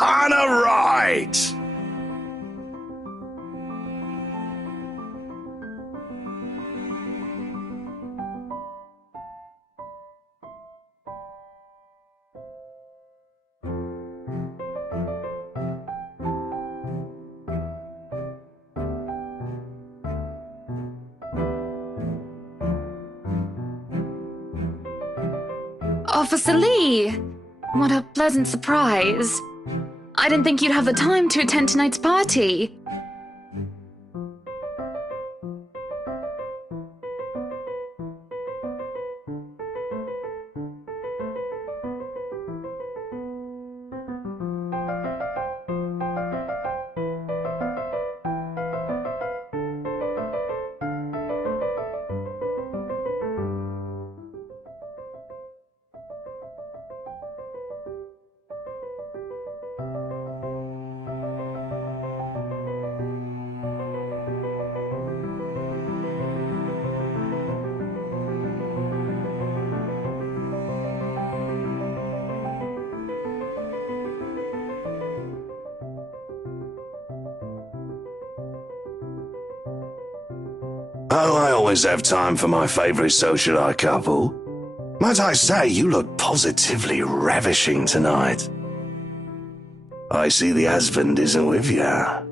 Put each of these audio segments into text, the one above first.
On a right! Officer Lee! What a pleasant surprise. I didn't think you'd have the time to attend tonight's party. Oh, I always have time for my favourite socialite couple. Might I say, you look positively ravishing tonight. I see the husband isn't with you.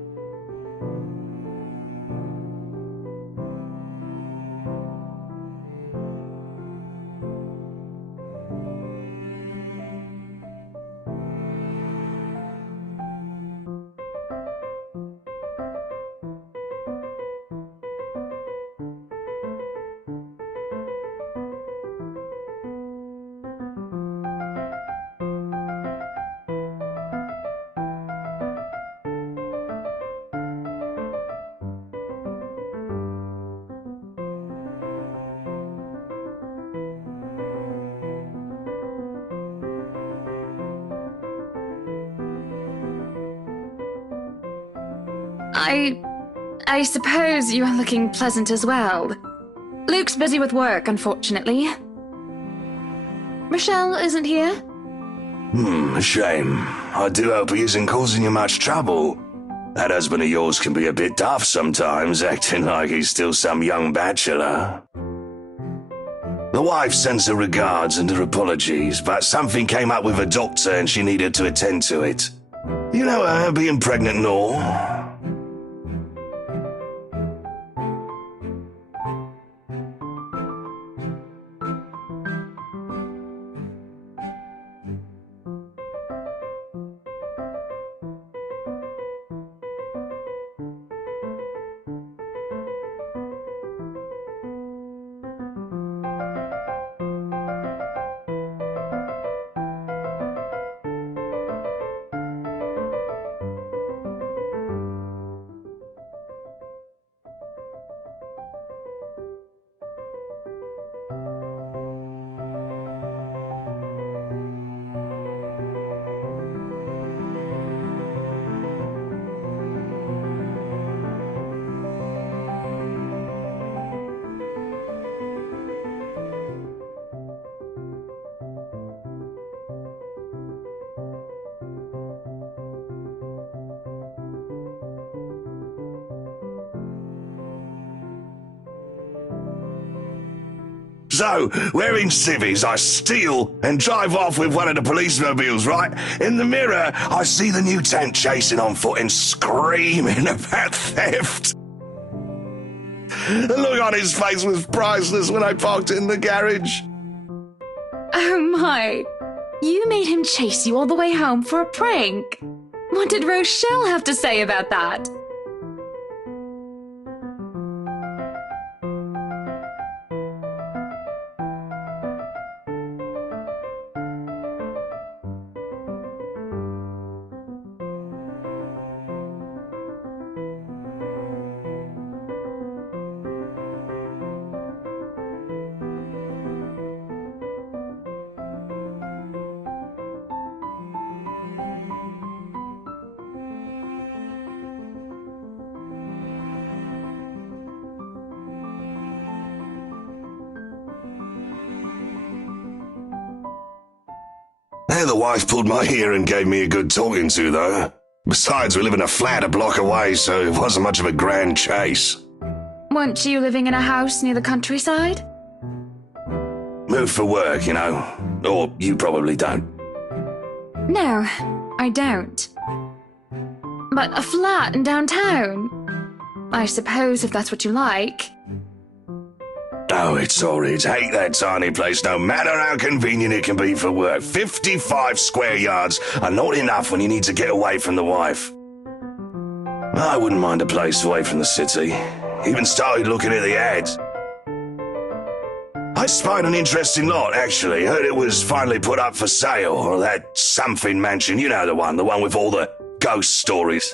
I suppose you are looking pleasant as well. Luke's busy with work, unfortunately. Michelle isn't here? A shame. I do hope he isn't causing you much trouble. That husband of yours can be a bit daft sometimes, acting like he's still some young bachelor. The wife sends her regards and her apologies, but something came up with her doctor and she needed to attend to it. You know her, being pregnant and all. So, wearing civvies, I steal and drive off with one of the police mobiles, right? In the mirror, I see the mutant chasing on foot and screaming about theft. The look on his face was priceless when I parked it in the garage. Oh my! You made him chase you all the way home for a prank! What did Rochelle have to say about that? Yeah, the wife pulled my ear and gave me a good talking to, though. Besides, we live in a flat a block away, so it wasn't much of a grand chase. Weren't you living in a house near the countryside? Moved for work, you know. Or you probably don't. No, I don't. But a flat in downtown? I suppose if that's what you like. Oh, it's horrid. Hate that tiny place, no matter how convenient it can be for work. 55 square yards are not enough when you need to get away from the wife. I wouldn't mind a place away from the city. Even started looking at the ads. I spied an interesting lot, actually. Heard it was finally put up for sale. Or that something mansion, you know the one with all the ghost stories.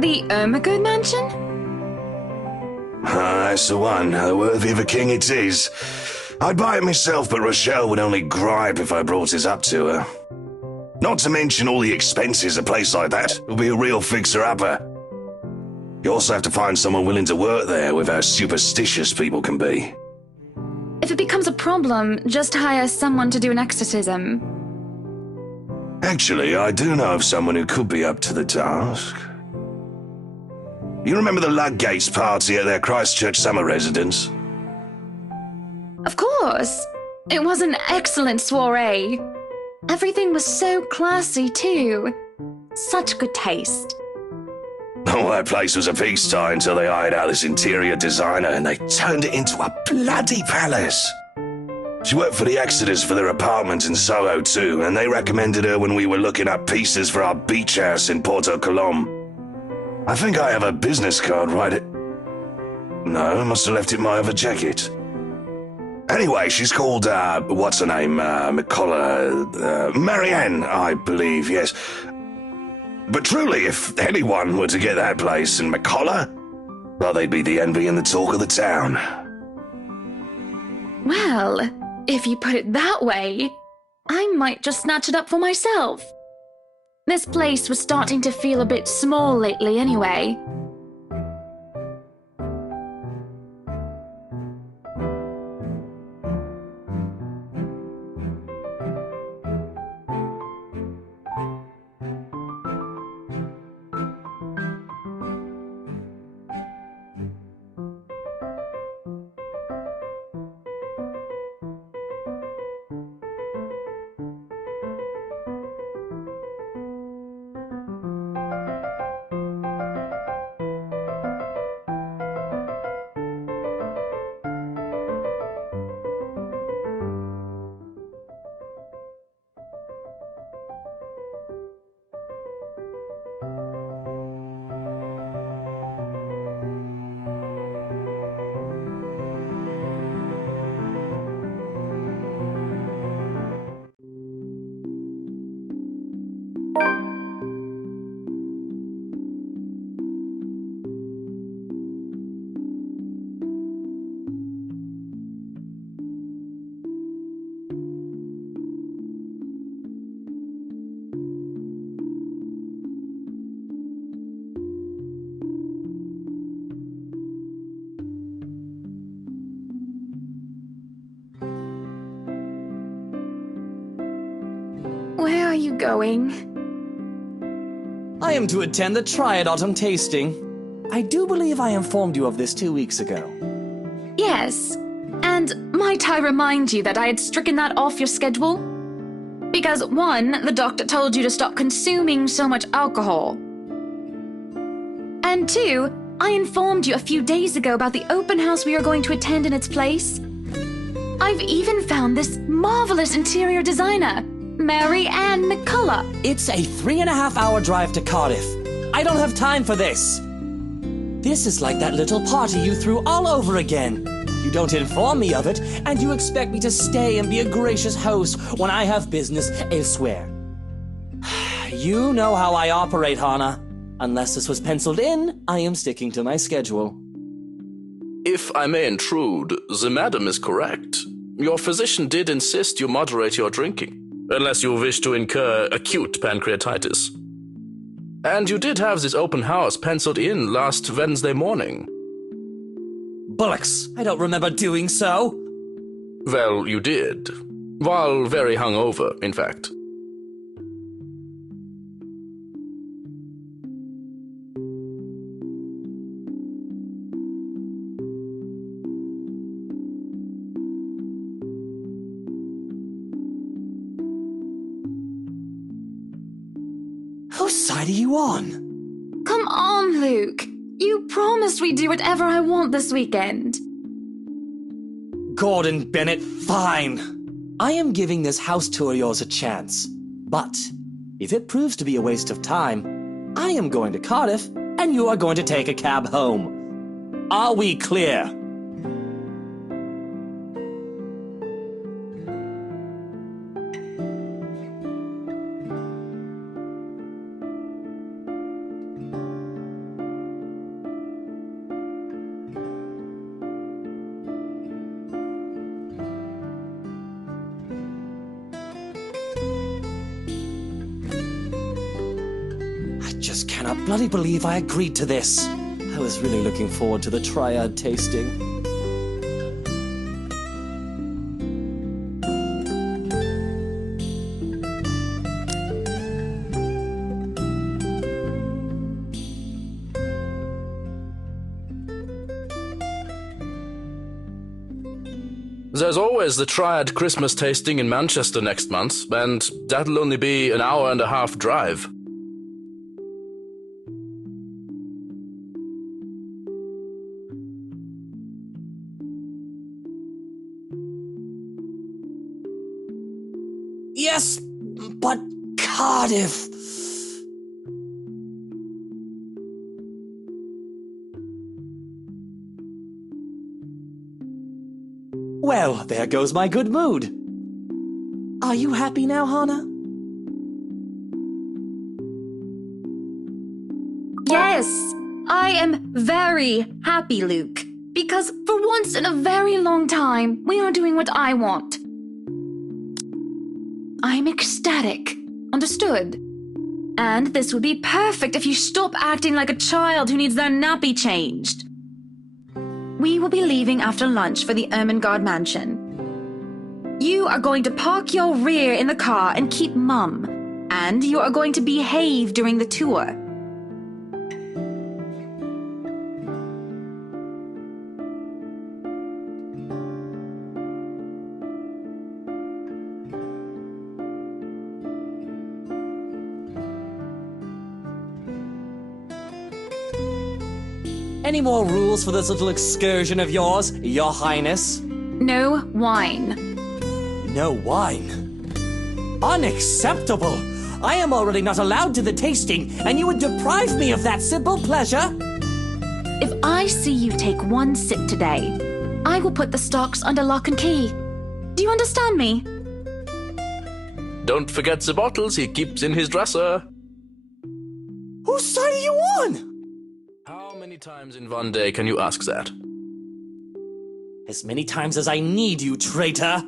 The Ermagood mansion? That's the one. Worthy of a king it is. I'd buy it myself, but Rochelle would only gripe if I brought it up to her. Not to mention all the expenses a place like that will be a real fixer-upper. You also have to find someone willing to work there with how superstitious people can be. If it becomes a problem, just hire someone to do an exorcism. Actually, I do know of someone who could be up to the task. You remember the Ludgates party at their Christchurch summer residence? Of course! It was an excellent soiree. Everything was so classy, too. Such good taste. Oh, that place was a pigsty until they hired out this interior designer and they turned it into a bloody palace. She worked for the Exodus for their apartment in Soho too, and they recommended her when we were looking up pieces for our beach house in Porto Colom. I think I have a business card right at... No, I must have left it in my other jacket. Anyway, she's called, what's her name? McCullough, Marianne, I believe, yes. But truly, if anyone were to get that place in McCullough, well, they'd be the envy and the talk of the town. Well, if you put it that way, I might just snatch it up for myself. This place was starting to feel a bit small lately anyway. Where are you going? I am to attend the Triad Autumn Tasting. I do believe I informed you of this 2 weeks ago. Yes. And might I remind you that I had stricken that off your schedule? Because 1, the doctor told you to stop consuming so much alcohol. And 2, I informed you a few days ago about the open house we are going to attend in its place. I've even found this marvelous interior designer, Marianne McCullough. It's a 3.5-hour drive to Cardiff. I don't have time for this. This is like that little party you threw all over again. You don't inform me of it, and you expect me to stay and be a gracious host when I have business elsewhere. You know how I operate, Hannah. Unless this was penciled in, I am sticking to my schedule. If I may intrude, the madam is correct. Your physician did insist you moderate your drinking, unless you wish to incur acute pancreatitis. And you did have this open house penciled in last Wednesday morning. Bullocks, I don't remember doing so. Well, you did. While very hungover, in fact. Whose side are you on? Come on, Luke. You promised we'd do whatever I want this weekend. Gordon Bennett, fine. I am giving this house tour of yours a chance. But if it proves to be a waste of time, I am going to Cardiff and you are going to take a cab home. Are we clear? I just cannot bloody believe I agreed to this. I was really looking forward to the triad tasting. There's always the Triad Christmas tasting in Manchester next month, and that'll only be an hour and a half drive. Yes, but Cardiff. Well, there goes my good mood. Are you happy now, Hannah? Yes, I am very happy, Luke. Because for once in a very long time, we are doing what I want. I'm ecstatic. Understood? And this would be perfect if you stop acting like a child who needs their nappy changed. We will be leaving after lunch for the Ermengarde mansion. You are going to park your rear in the car and keep mum. And you are going to behave during the tour. Any more rules for this little excursion of yours, Your Highness? No wine. No wine? Unacceptable! I am already not allowed to the tasting, and you would deprive me of that simple pleasure? If I see you take one sip today, I will put the stocks under lock and key. Do you understand me? Don't forget the bottles he keeps in his dresser. Whose side are you on? How many times in one day can you ask that? As many times as I need you, traitor!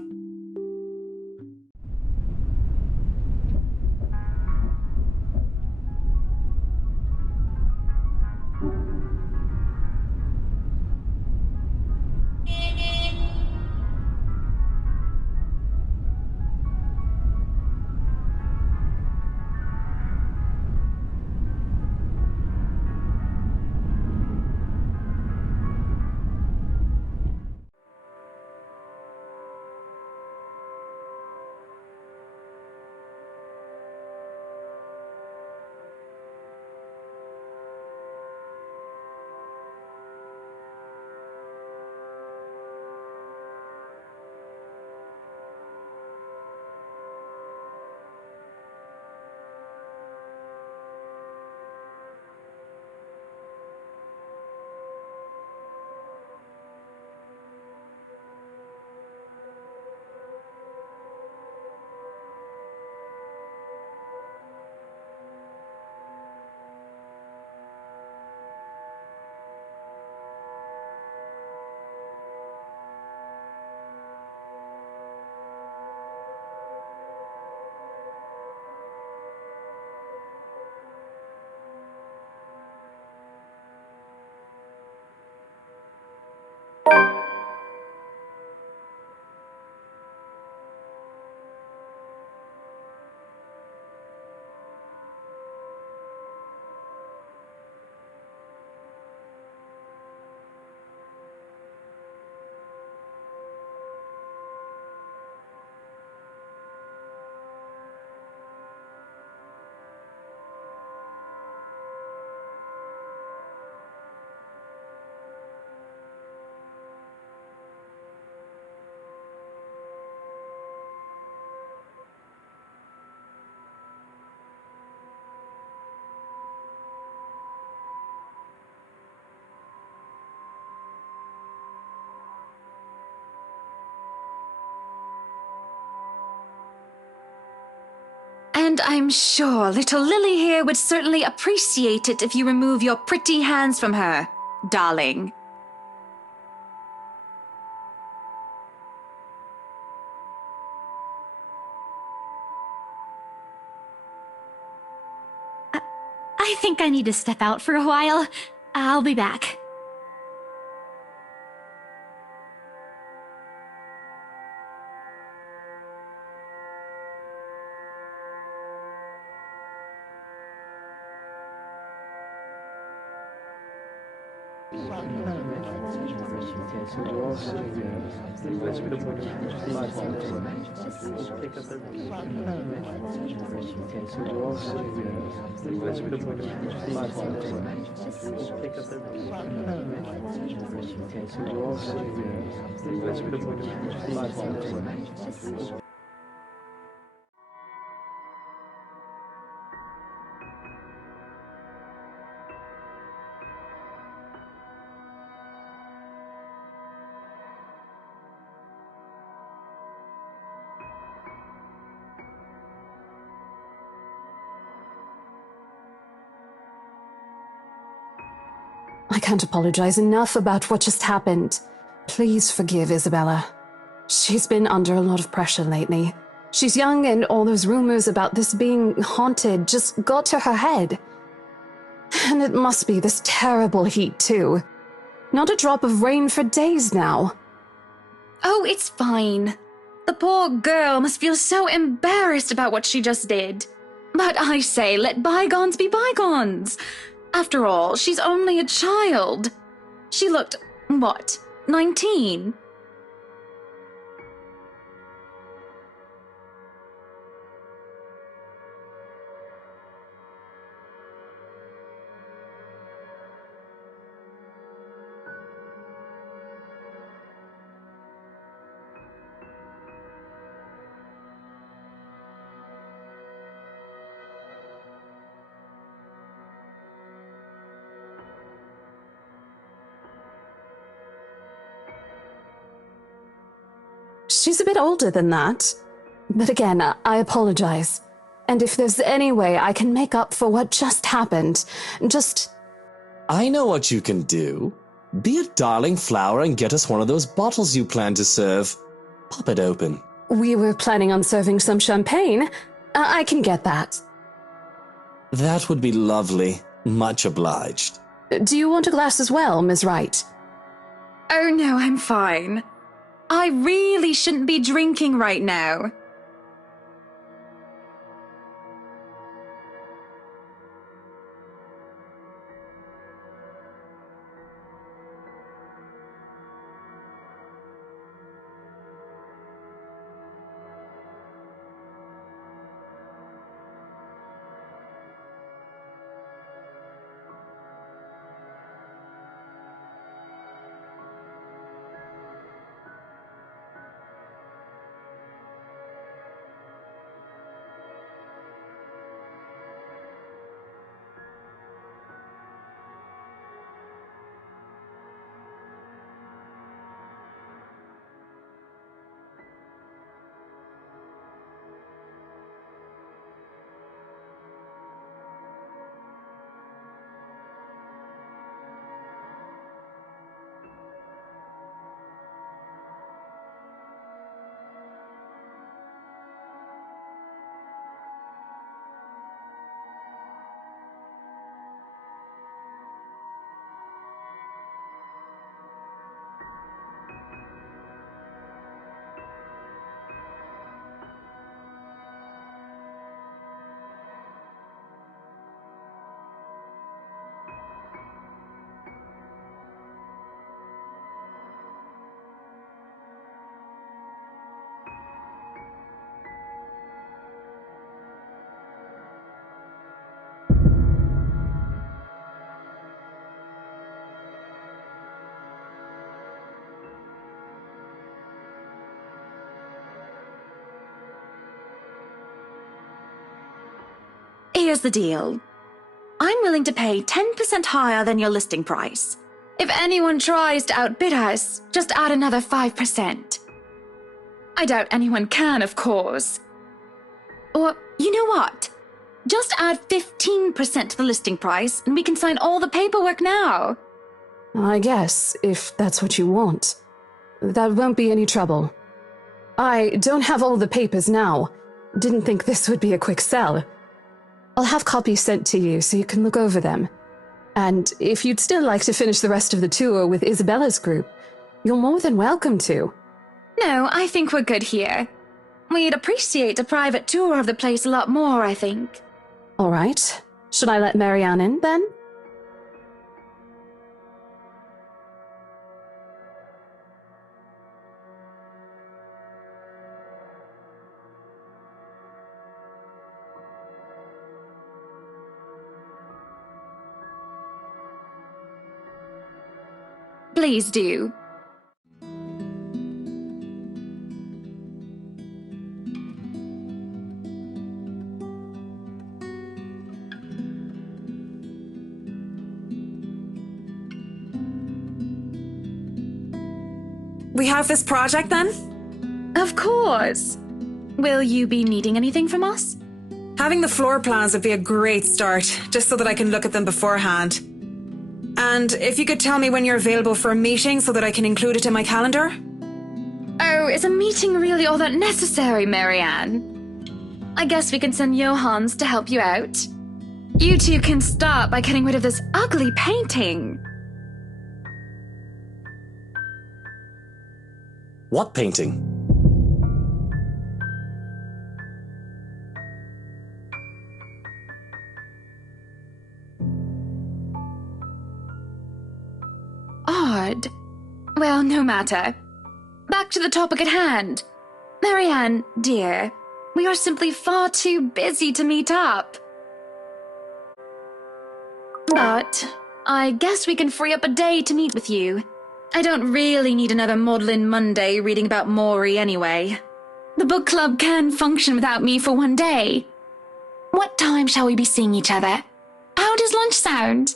And I'm sure little Lily here would certainly appreciate it if you remove your pretty hands from her, darling. I think I need to step out for a while. I'll be back. I can't apologize enough about what just happened. Please forgive Isabella. She's been under a lot of pressure lately. She's young and all those rumors about this being haunted just got to her head. And it must be this terrible heat too. Not a drop of rain for days now. Oh, it's fine. The poor girl must feel so embarrassed about what she just did. But I say, let bygones be bygones. After all, she's only a child. She looked, 19? She's a bit older than that. But again, I apologize. And if there's any way I can make up for what just happened, just... I know what you can do. Be a darling flower and get us one of those bottles you plan to serve. Pop it open. We were planning on serving some champagne. I can get that. That would be lovely. Much obliged. Do you want a glass as well, Ms. Wright? Oh no, I'm fine. I really shouldn't be drinking right now. Here's the deal. I'm willing to pay 10% higher than your listing price. If anyone tries to outbid us, just add another 5%. I doubt anyone can, of course. Or You know what? Just add 15% to the listing price, and we can sign all the paperwork now. I guess, if that's what you want. That won't be any trouble. I don't have all the papers now. Didn't think this would be a quick sell. I'll have copies sent to you so you can look over them. And if you'd still like to finish the rest of the tour with Isabella's group, you're more than welcome to. No, I think we're good here. We'd appreciate a private tour of the place a lot more, I think. All right. Should I let Marianne in, then? Please do. We have this project then? Of course. Will you be needing anything from us? Having the floor plans would be a great start, just so that I can look at them beforehand. And if you could tell me when you're available for a meeting so that I can include it in my calendar? Oh, is a meeting really all that necessary, Marianne? I guess we can send Johans to help you out. You two can start by getting rid of this ugly painting. What painting? Odd. Well, no matter. Back to the topic at hand. Marianne, dear, we are simply far too busy to meet up. But I guess we can free up a day to meet with you. I don't really need another Maudlin Monday reading about Maury anyway. The book club can function without me for one day. What time shall we be seeing each other? How does lunch sound?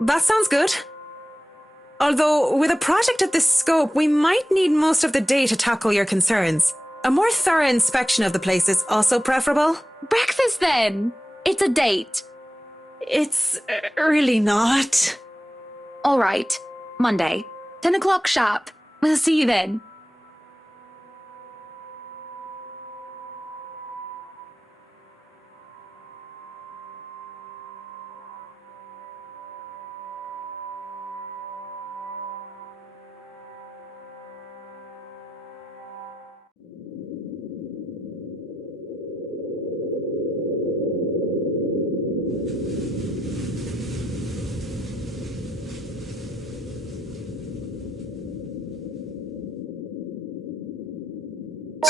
That sounds good. Although, with a project of this scope, we might need most of the day to tackle your concerns. A more thorough inspection of the place is also preferable. Breakfast then! It's a date. It's really not. All right, Monday, 10 o'clock sharp. We'll see you then.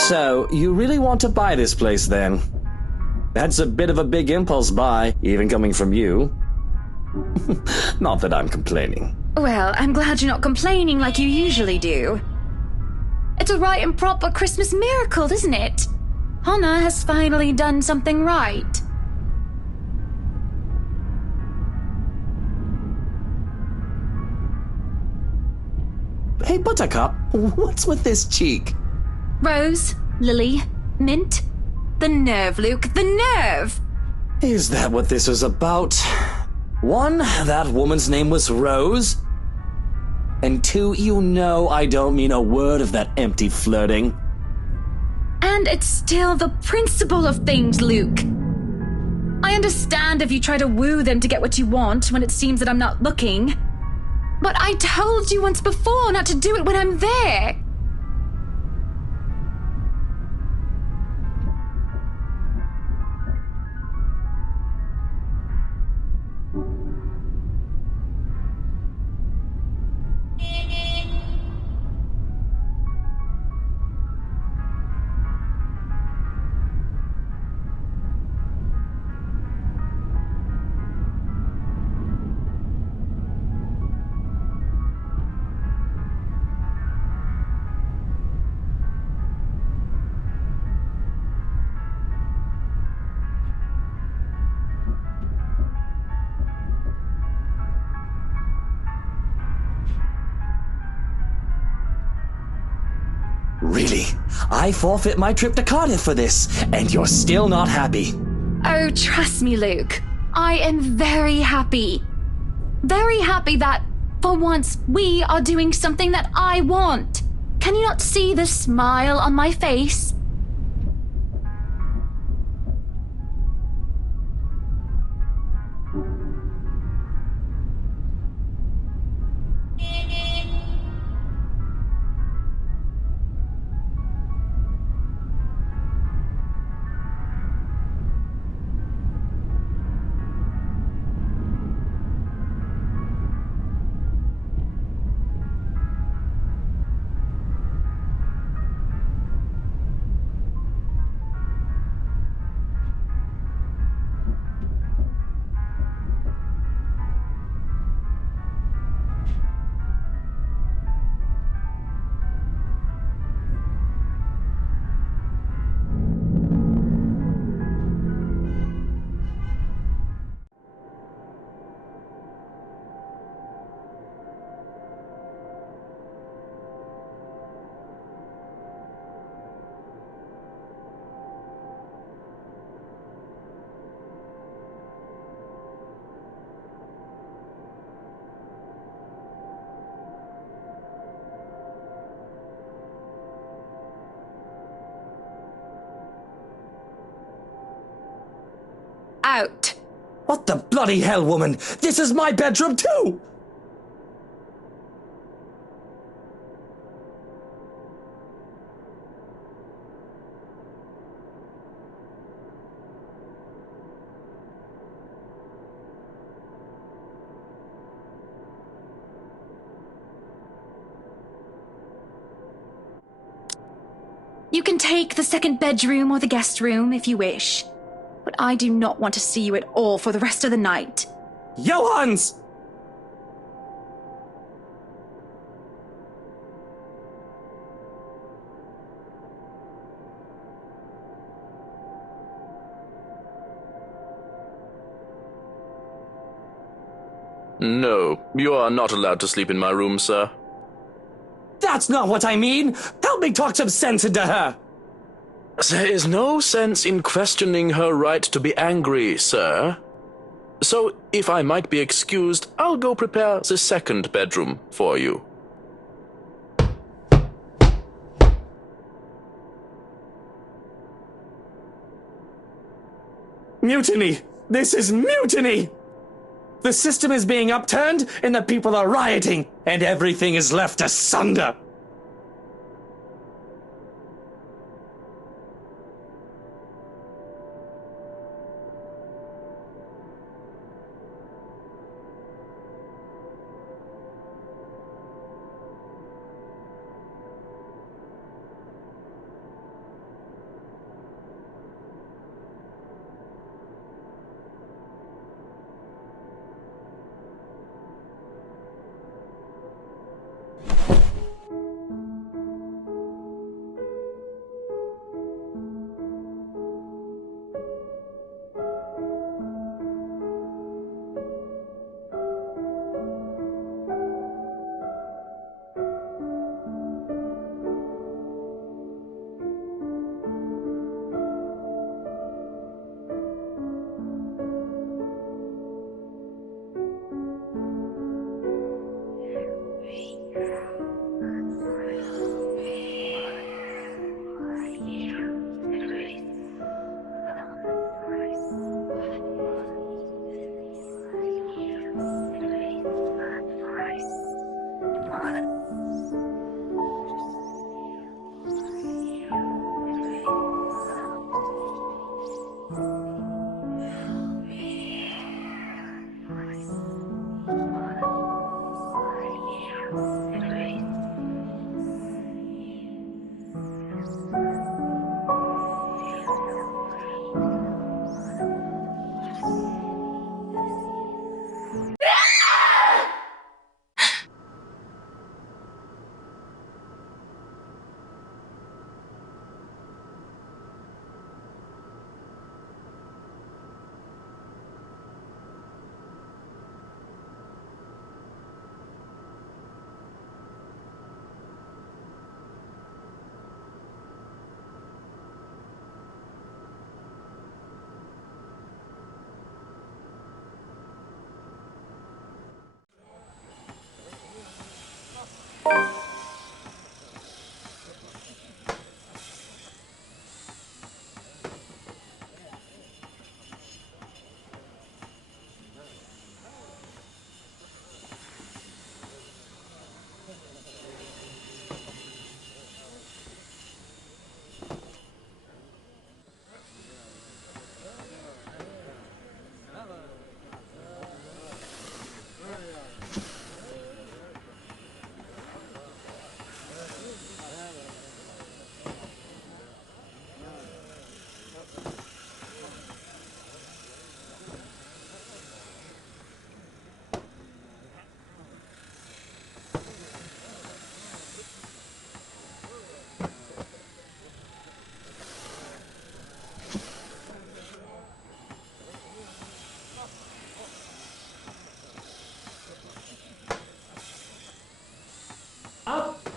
So, you really want to buy this place then? That's a bit of a big impulse buy, even coming from you. Not that I'm complaining. Well, I'm glad you're not complaining like you usually do. It's a right and proper Christmas miracle, isn't it? Hannah has finally done something right. Hey, Buttercup, what's with this cheek? Rose, Lily, Mint. The nerve, Luke, the nerve! Is that what this is about? One, that woman's name was Rose. And two, you know I don't mean a word of that empty flirting. And it's still the principle of things, Luke. I understand if you try to woo them to get what you want when it seems that I'm not looking. But I told you once before not to do it when I'm there. Really? I forfeit my trip to Cardiff for this, and you're still not happy. Oh, trust me, Luke. I am very happy. Very happy that, for once, we are doing something that I want. Can you not see the smile on my face? Out. What the bloody hell, woman? This is my bedroom too! You can take the second bedroom or the guest room if you wish. But I do not want to see you at all for the rest of the night. Johans! No, you are not allowed to sleep in my room, sir. That's not what I mean! Help me talk some sense into her! There is no sense in questioning her right to be angry, sir. So, if I might be excused, I'll go prepare the second bedroom for you. Mutiny! This is mutiny! The system is being upturned, and the people are rioting, and everything is left asunder!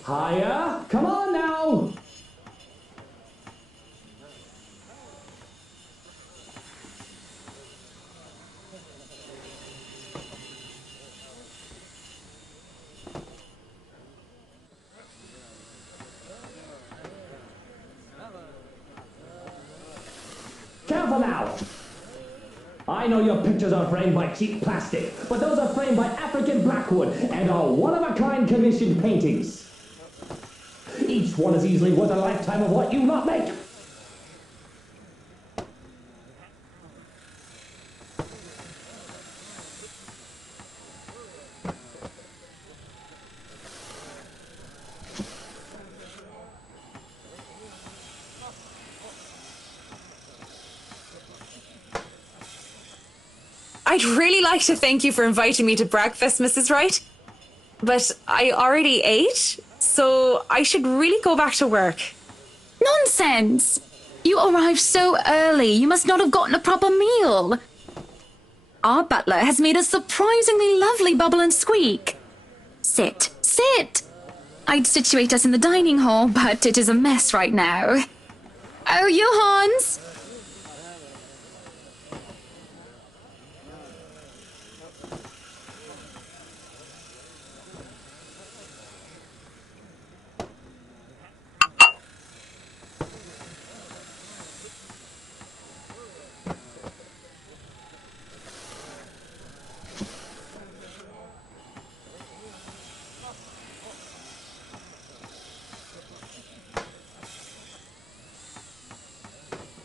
Higher! Come on now! Careful now! I know your pictures are framed by cheap plastic, but those are framed by African blackwood and are one-of-a-kind commissioned paintings. Each one is easily worth a lifetime of what you not make. I'd really like to thank you for inviting me to breakfast, Mrs. Wright. But I already ate, so I should really go back to work. Nonsense! You arrived so early, you must not have gotten a proper meal. Our butler has made a surprisingly lovely bubble and squeak. Sit, sit! I'd situate us in the dining hall, but it is a mess right now. Oh, Johannes!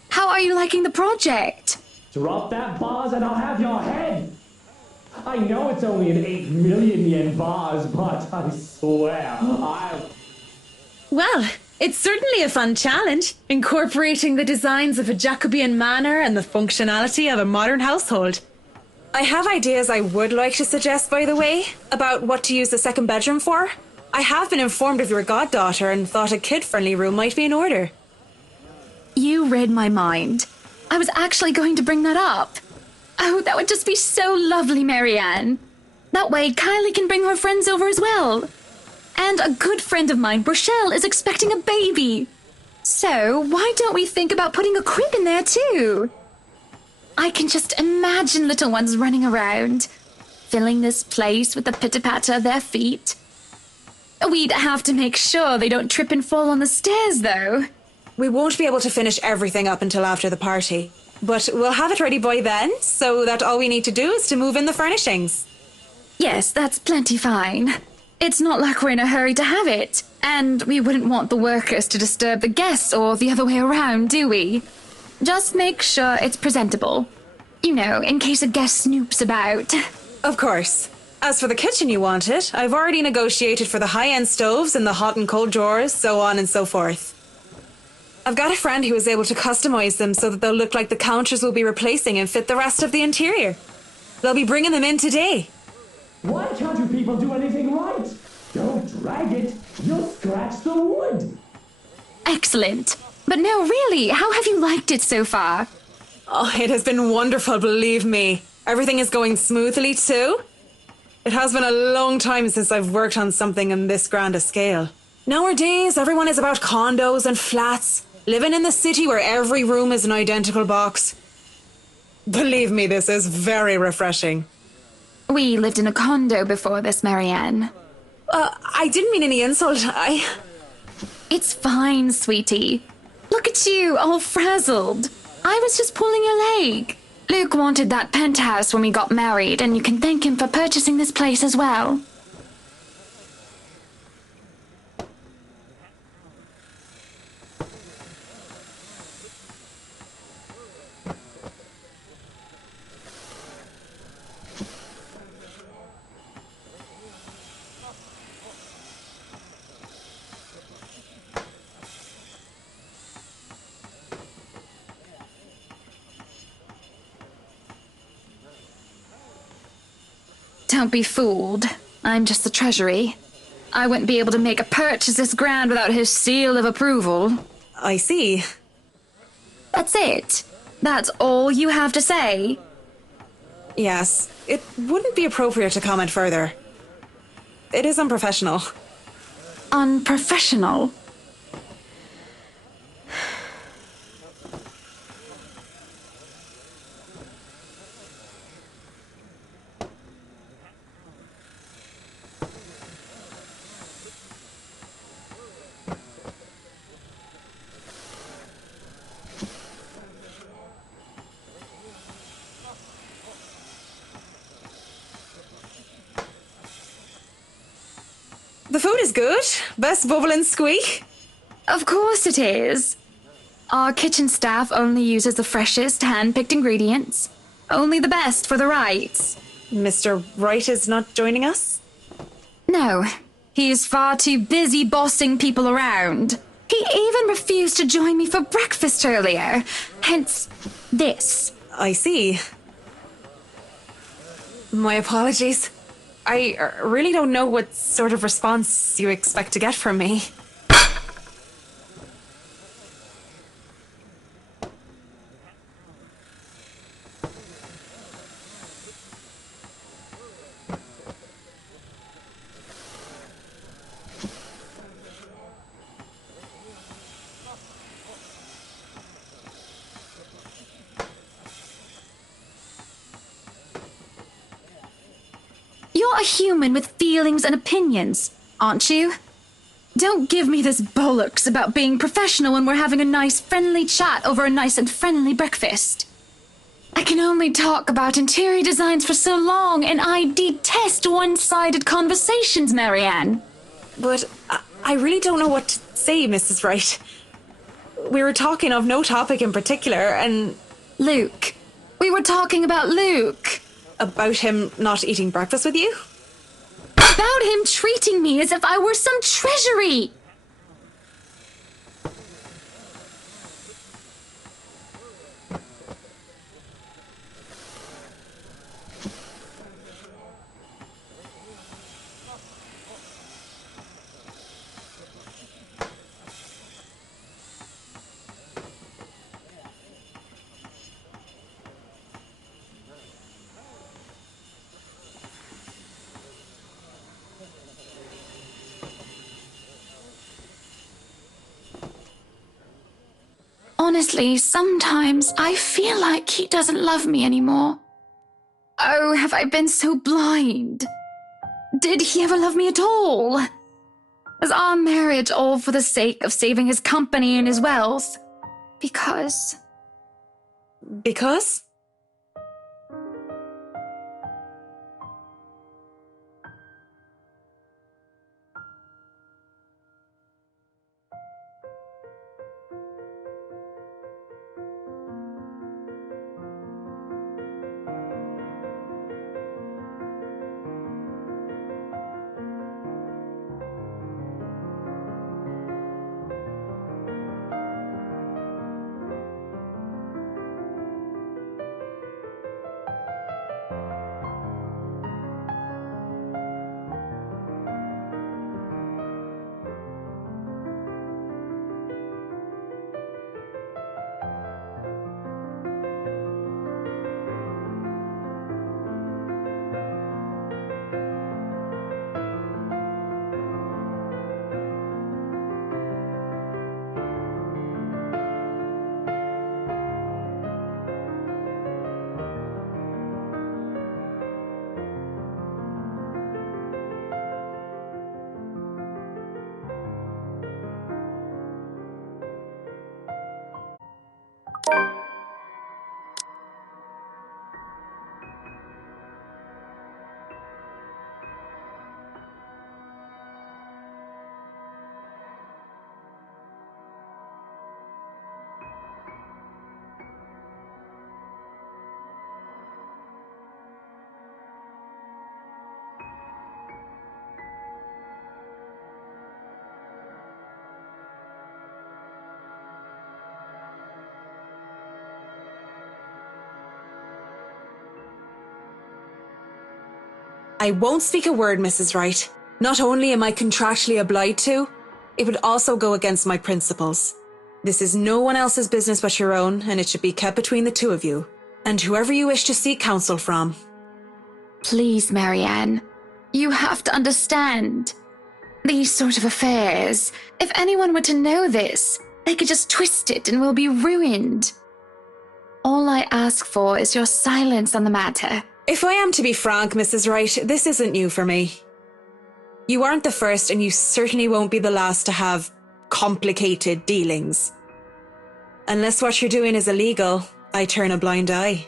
How are you liking the project? Drop that vase and I'll have your head! I know it's only an 8 million yen vase, but I swear, Well, it's certainly a fun challenge, incorporating the designs of a Jacobean manor and the functionality of a modern household. I have ideas I would like to suggest, by the way, about what to use the second bedroom for. I have been informed of your goddaughter and thought a kid-friendly room might be in order. You read my mind. I was actually going to bring that up. Oh, that would just be so lovely, Marianne. That way, Kylie can bring her friends over as well. And a good friend of mine, Rochelle, is expecting a baby. So, why don't we think about putting a crib in there too? I can just imagine little ones running around, filling this place with the pitter-patter of their feet. We'd have to make sure they don't trip and fall on the stairs, though. We won't be able to finish everything up until after the party, but we'll have it ready by then, so that all we need to do is to move in the furnishings. Yes, that's plenty fine. It's not like we're in a hurry to have it, and we wouldn't want the workers to disturb the guests or the other way around, do we? Just make sure it's presentable. You know, in case a guest snoops about. Of course. As for the kitchen you wanted, I've already negotiated for the high-end stoves and the hot and cold drawers, so on and so forth. I've got a friend who is able to customize them so that they'll look like the counters we'll be replacing and fit the rest of the interior. They'll be bringing them in today. why can't you people do anything right? Don't drag it. You'll scratch the wood. Excellent. But no, really, how have you liked it so far? Oh, it has been wonderful, believe me. Everything is going smoothly too. It has been a long time since I've worked on something on this grand a scale. Nowadays, everyone is about condos and flats, living in the city where every room is an identical box. Believe me, this is very refreshing. We lived in a condo before this, Marianne. I didn't mean any insult. It's fine, sweetie. Look at you, all frazzled. I was just pulling your leg. Luke wanted that penthouse when we got married, and you can thank him for purchasing this place as well. Don't be fooled. I'm just the treasury. I wouldn't be able to make a purchase this grand without his seal of approval. I see. That's it. That's all you have to say. Yes, it wouldn't be appropriate to comment further. It is unprofessional. unprofessional. The food is good. Best bubble and squeak. Of course it is. Our kitchen staff only uses the freshest hand-picked ingredients. Only the best for the rights. Mr. Wright is not joining us? No, he is far too busy bossing people around. He even refused to join me for breakfast earlier. Hence, this. I see. My apologies. I really don't know what sort of response you expect to get from me. You're a human with feelings and opinions, aren't you? Don't give me this bollocks about being professional when we're having a nice friendly chat over a nice and friendly breakfast. I can only talk about interior designs for so long, and I detest one-sided conversations, Marianne. But I really don't know what to say, Mrs. Wright. We were talking of no topic in particular, and... Luke. We were talking about Luke. About him not eating breakfast with you? About him treating me as if I were some treasury. Honestly, sometimes I feel like he doesn't love me anymore. Oh, have I been so blind? Did he ever love me at all? Was our marriage all for the sake of saving his company and his wealth? Because... Because? I won't speak a word, Mrs. Wright. Not only am I contractually obliged to, it would also go against my principles. This is no one else's business but your own, and it should be kept between the two of you, and whoever you wish to seek counsel from. Please, Marianne. You have to understand. These sort of affairs, if anyone were to know this, they could just twist it and we'll be ruined. All I ask for is your silence on the matter. If I am to be frank, Mrs. Wright, this isn't new for me. You aren't the first, and you certainly won't be the last to have complicated dealings. Unless what you're doing is illegal, I turn a blind eye.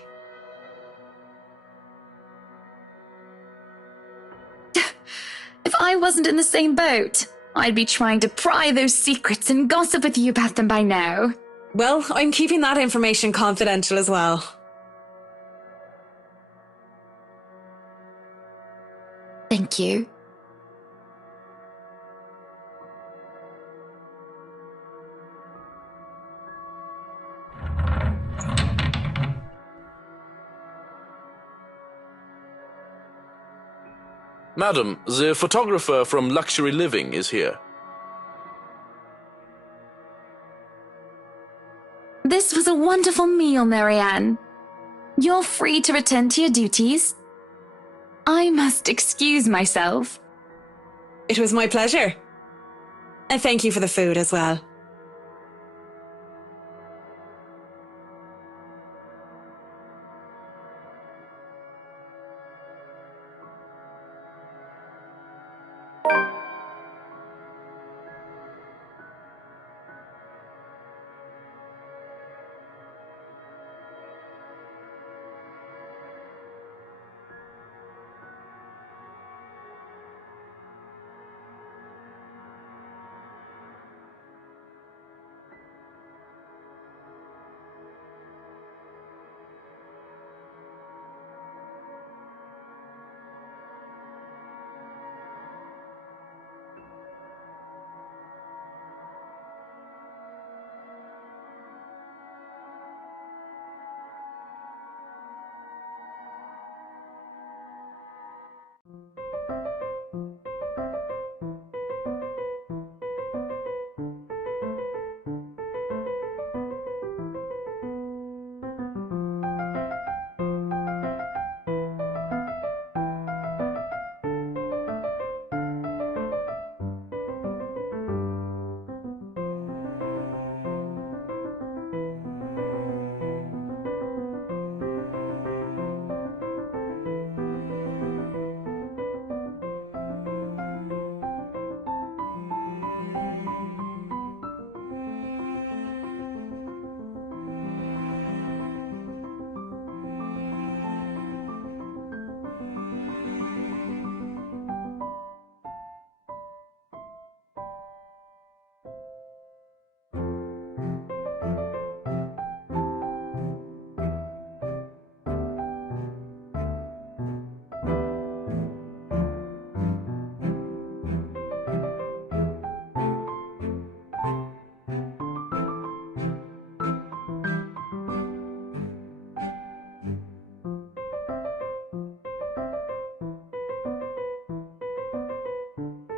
If I wasn't in the same boat, I'd be trying to pry those secrets and gossip with you about them by now. Well, I'm keeping that information confidential as well. Thank you. Madam, the photographer from Luxury Living is here. This was a wonderful meal, Marianne. You're free to return to your duties. I must excuse myself. It was my pleasure. And thank you for the food as well.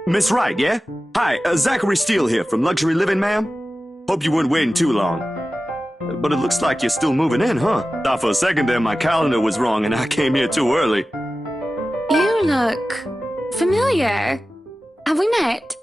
Miss Wright, yeah? Hi, Zachary Steele here from Luxury Living, ma'am. Hope you weren't waiting too long. But it looks like you're still moving in, huh? Thought for a second there my calendar was wrong and I came here too early. You look familiar. Have we met?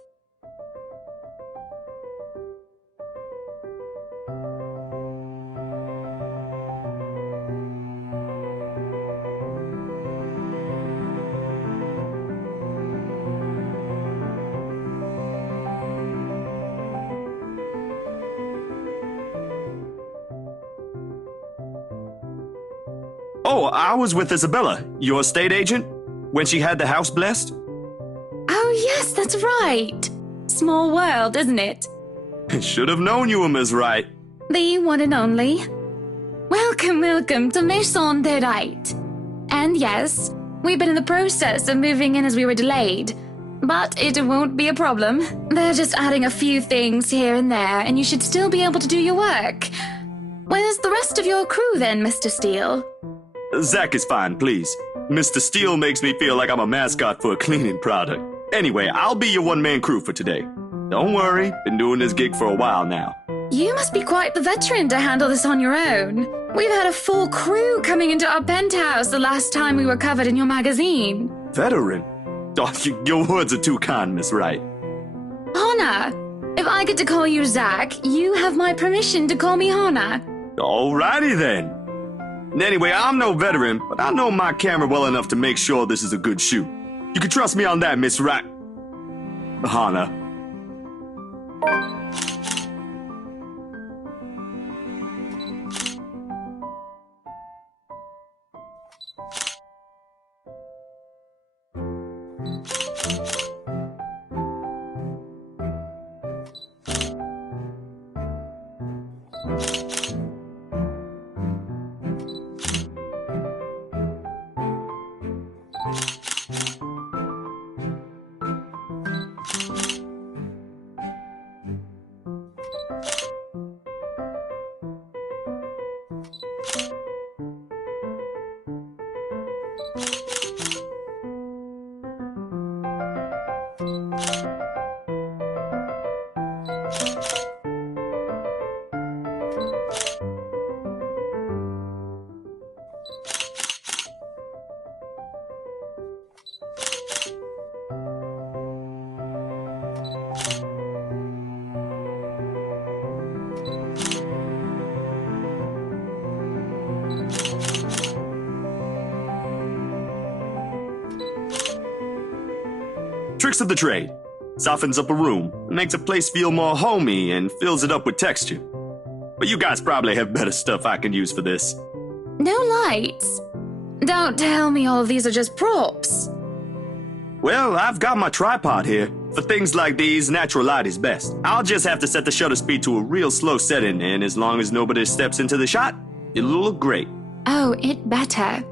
Oh, I was with Isabella, your estate agent, when she had the house blessed. Oh, yes, that's right. Small world, isn't it? Should have known you were Miss Wright. The one and only. Welcome, welcome to Maison de Wright. And yes, we've been in the process of moving in as we were delayed. But it won't be a problem. They're just adding a few things here and there, and you should still be able to do your work. Where's the rest of your crew then, Mr. Steele? Zach is fine, please. Mr. Steele makes me feel like I'm a mascot for a cleaning product. Anyway, I'll be your one-man crew for today. Don't worry, been doing this gig for a while now. You must be quite the veteran to handle this on your own. We've had a full crew coming into our penthouse the last time we were covered in your magazine. Veteran? Oh, your words are too kind, Miss Wright. Yeah. If I get to call you Zach, you have my permission to call me Hana. Alrighty then. Anyway, I'm no veteran, but I know my camera well enough to make sure this is a good shoot. You can trust me on that, Miss Hana. Tricks of the trade. Softens up a room, makes a place feel more homey, and fills it up with texture. But you guys probably have better stuff I can use for this. No lights. Don't tell me all of these are just props. Well, I've got my tripod here. For things like these, natural light is best. I'll just have to set the shutter speed to a real slow setting, and as long as nobody steps into the shot, it'll look great. Oh, it better.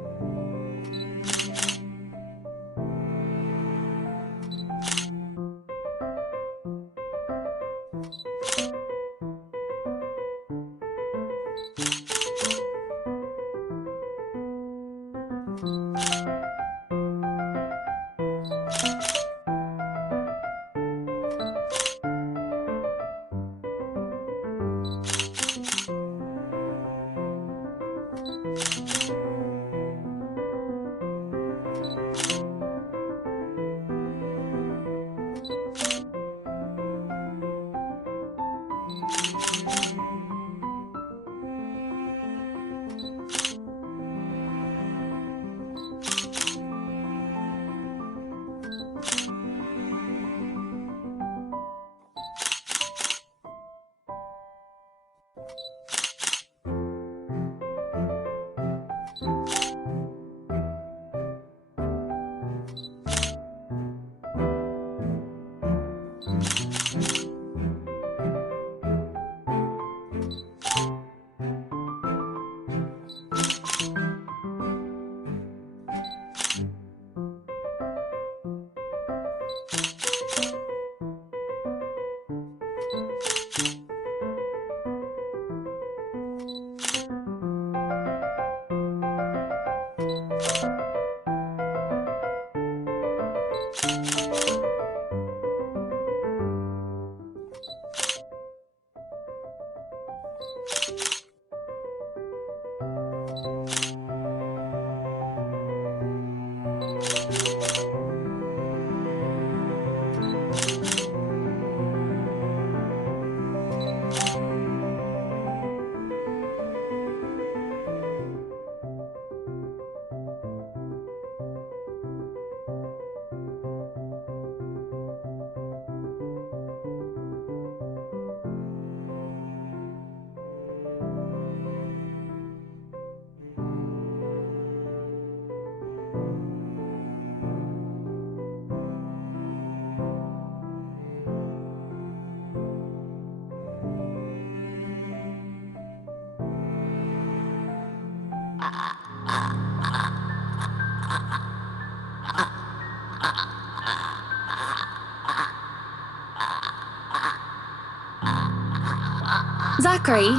Zachary?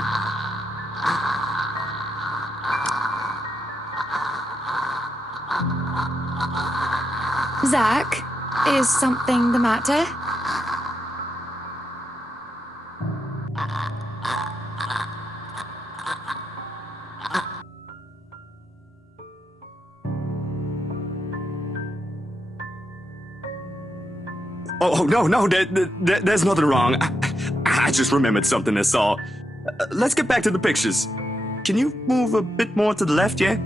Zach, is something the matter? no, there's nothing wrong. I just remembered something, that's all. Let's get back to the pictures. Can you move a bit more to the left, yeah?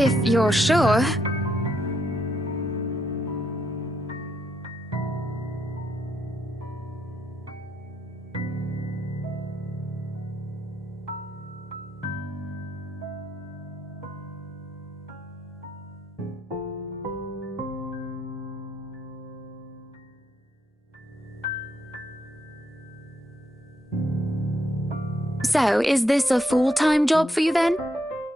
If you're sure. So, is this a full-time job for you then?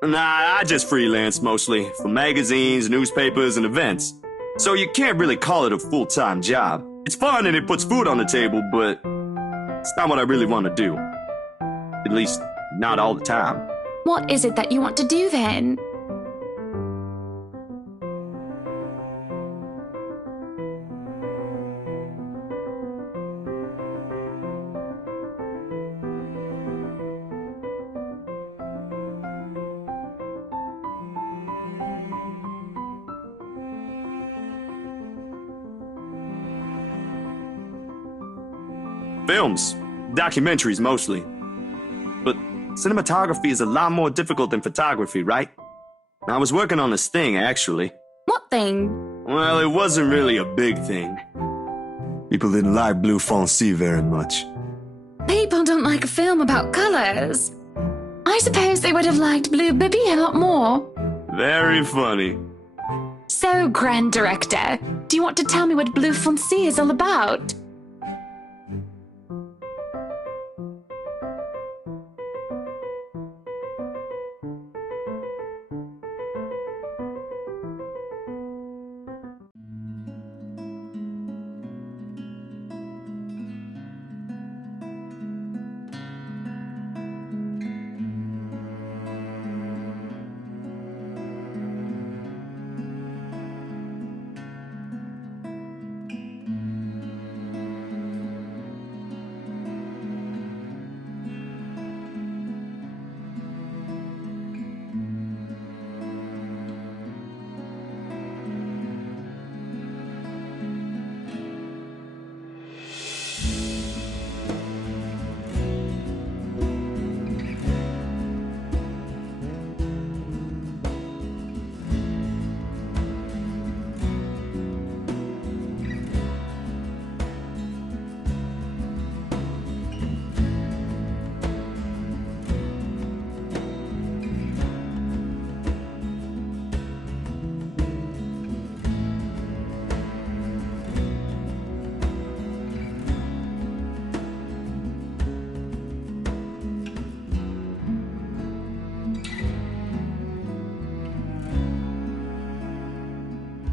Nah, I just freelance mostly, for magazines, newspapers, and events. So you can't really call it a full-time job. It's fun and it puts food on the table, but it's not what I really want to do. At least, not all the time. What is it that you want to do then? Films, documentaries mostly. But cinematography is a lot more difficult than photography, right? I was working on this thing, actually. What thing? Well, it wasn't really a big thing. People didn't like Blue Fonzie very much. People don't like a film about colors. I suppose they would have liked Blue Bibby a lot more. Very funny. So, Grand Director, do you want to tell me what Blue Fonzie is all about?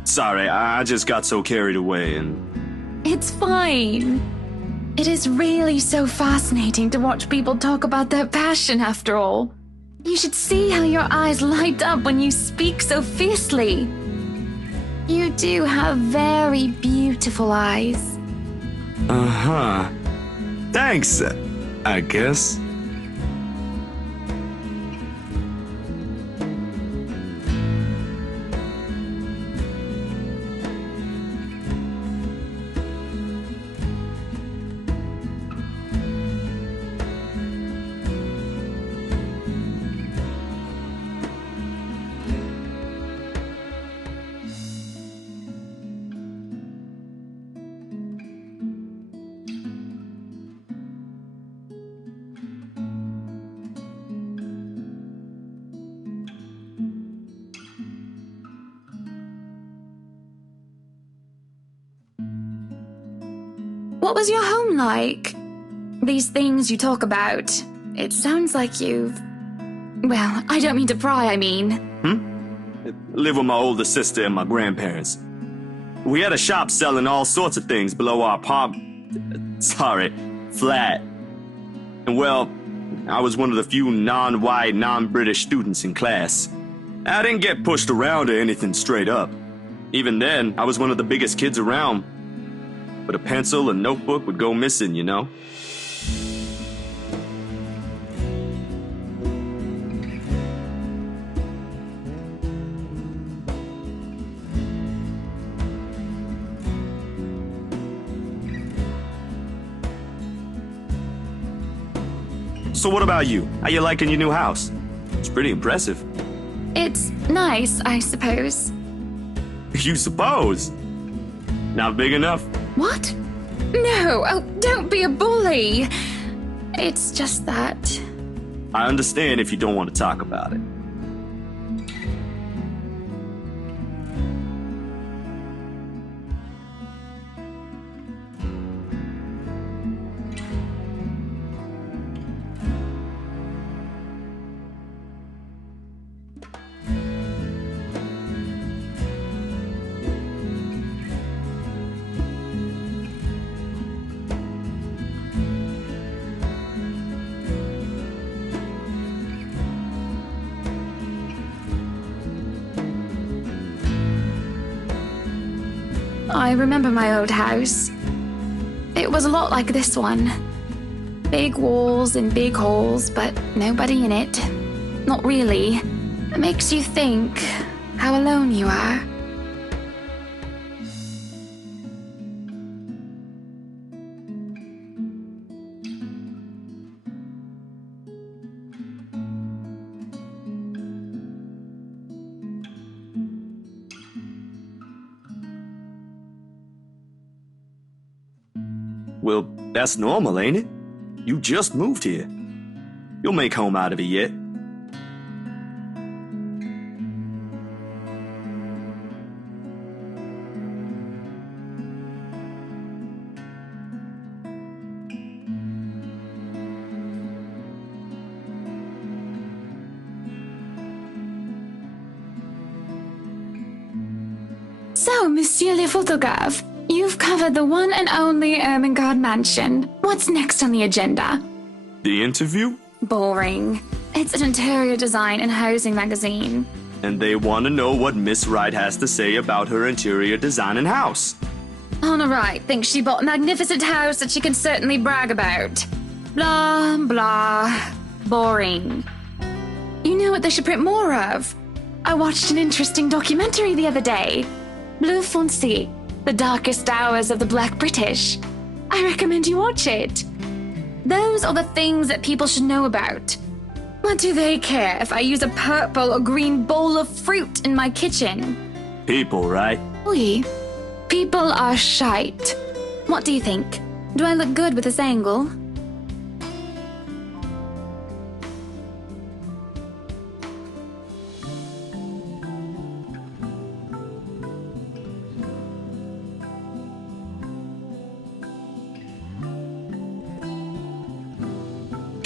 Sorry, I just got so carried away and... It's fine. It is really so fascinating to watch people talk about their passion after all. You should see how your eyes light up when you speak so fiercely. You do have very beautiful eyes. Uh-huh. Thanks, I guess. What was your home like? These things you talk about, it sounds like you've... Well, I don't mean to pry, I mean. Live with my older sister and my grandparents. We had a shop selling all sorts of things below our flat. And well, I was one of the few non-white, non-British students in class. I didn't get pushed around or anything straight up. Even then, I was one of the biggest kids around. But a pencil and notebook would go missing, you know? So what about you? How you liking your new house? It's pretty impressive. It's nice, I suppose. You suppose? Not big enough? What? No, oh, don't be a bully. It's just that. I understand if you don't want to talk about it. I remember my old house. It was a lot like this one. Big walls and big halls, but nobody in it. Not really. It makes you think how alone you are. Well, that's normal, ain't it? You just moved here. You'll make home out of it yet. So, Monsieur le Photographe, you've covered the one and only Ermengarde Mansion. What's next on the agenda? The interview? Boring. It's an interior design and housing magazine. And they want to know what Miss Wright has to say about her interior design and house. Honor Wright thinks she bought a magnificent house that she can certainly brag about. Blah, blah. Boring. You know what they should print more of? I watched an interesting documentary the other day. Bleu Foncé, The Darkest Hours of the Black British. I recommend you watch it. Those are the things that people should know about. What do they care if I use a purple or green bowl of fruit in my kitchen? People, right? Oui. People are shite. What do you think? Do I look good with this angle?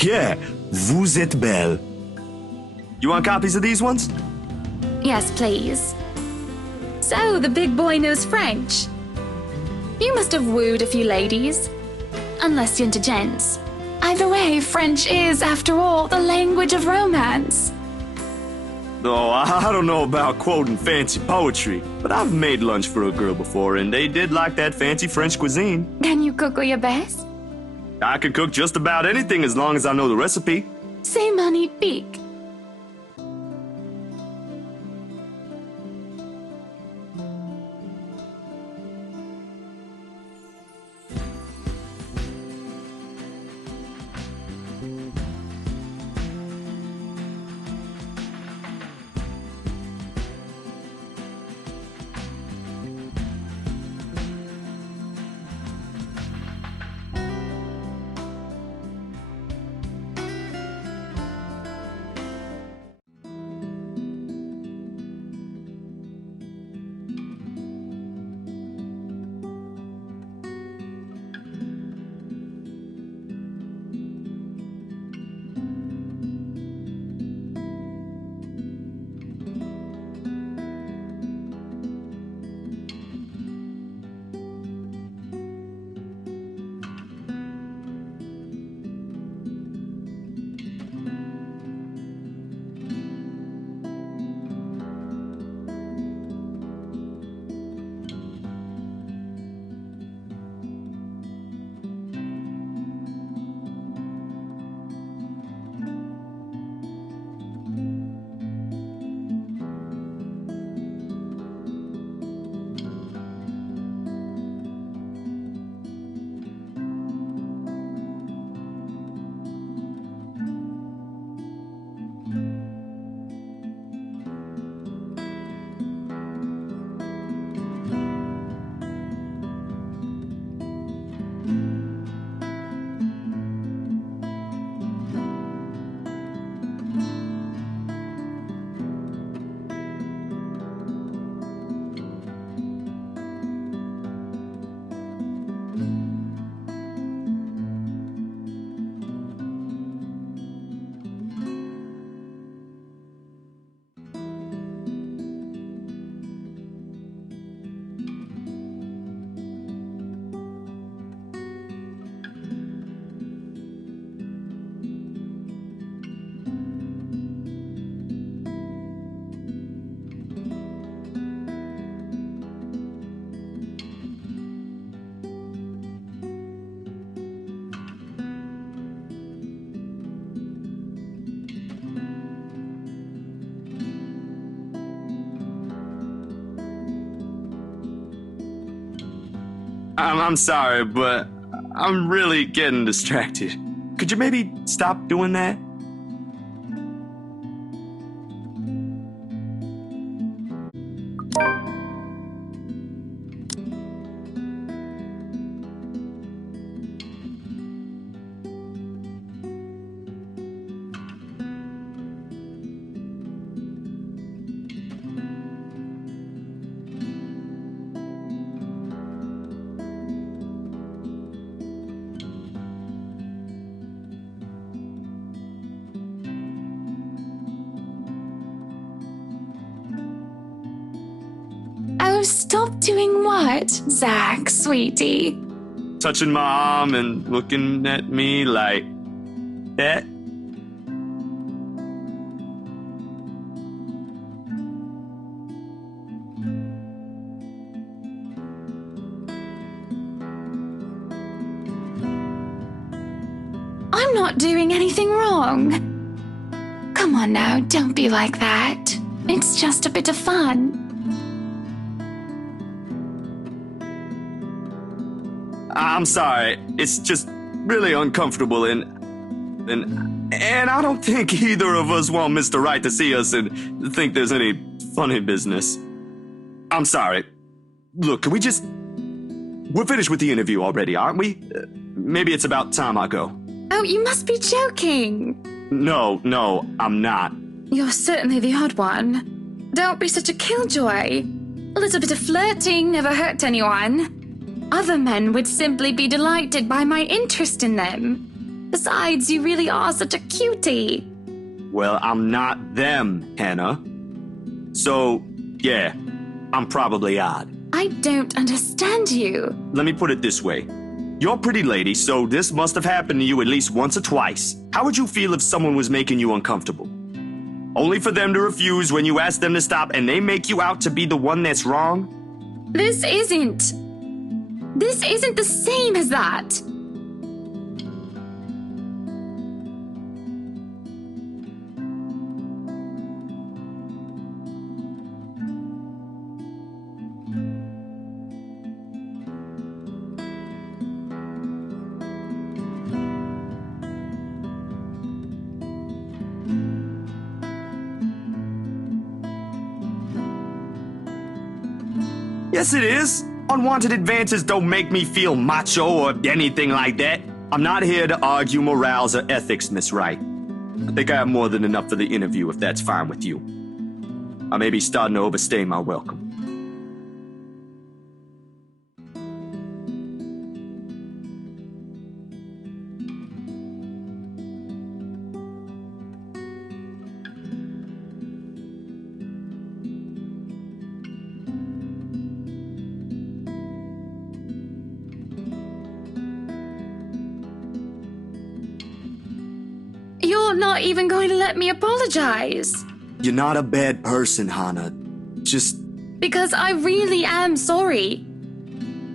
Yeah, vous êtes belle. You want copies of these ones? Yes, please. So, the big boy knows French. You must have wooed a few ladies. Unless you're into gents. Either way, French is, after all, the language of romance. Oh, I don't know about quoting fancy poetry, but I've made lunch for a girl before, and they did like that fancy French cuisine. Can you cook your best? I can cook just about anything as long as I know the recipe. C'est magnifique. I'm sorry, but I'm really getting distracted. Could you maybe stop doing that? Oh, stop doing what, Zach, sweetie? Touching my arm and looking at me like that. I'm not doing anything wrong. Come on now, don't be like that. It's just a bit of fun. I'm sorry. It's just really uncomfortable and I don't think either of us want Mr. Wright to see us and think there's any funny business. I'm sorry. Look, can we just... We're finished with the interview already, aren't we? Maybe it's about time I go. Oh, you must be joking. No, I'm not. You're certainly the odd one. Don't be such a killjoy. A little bit of flirting never hurt anyone. Other men would simply be delighted by my interest in them. Besides, you really are such a cutie. Well, I'm not them, Hannah. So, yeah, I'm probably odd. I don't understand you. Let me put it this way. You're a pretty lady, so this must have happened to you at least once or twice. How would you feel if someone was making you uncomfortable? Only for them to refuse when you ask them to stop and they make you out to be the one that's wrong? This isn't the same as that. Yes, it is. Unwanted advances don't make me feel macho or anything like that. I'm not here to argue morals or ethics, Miss Wright. I think I have more than enough for the interview, if that's fine with you. I may be starting to overstay my welcome. You're not even going to let me apologize. You're not a bad person, Hannah. Just... Because I really am sorry.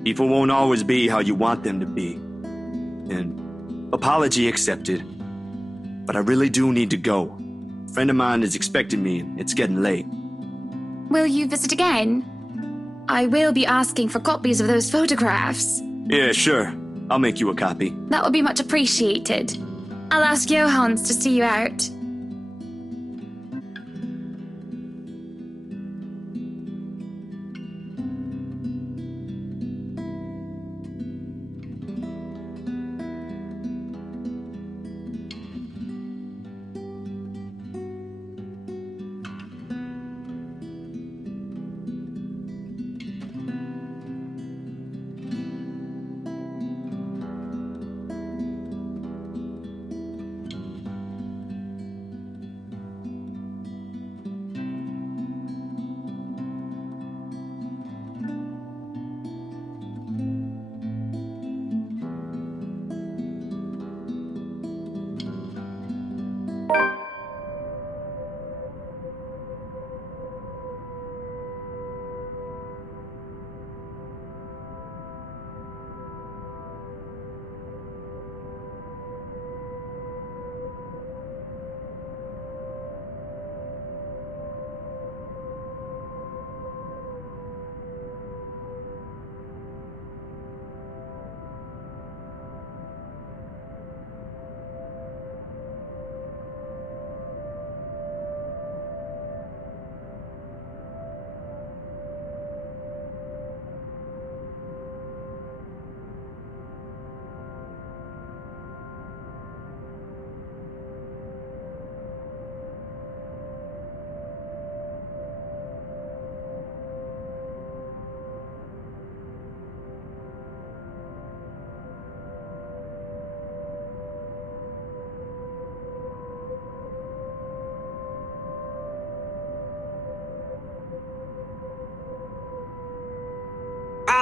people won't always be how you want them to be. And apology accepted. But I really do need to go. A friend of mine is expecting me, and it's getting late. Will you visit again? I will be asking for copies of those photographs. Yeah, sure. I'll make you a copy. That would be much appreciated. I'll ask Johans to see you out.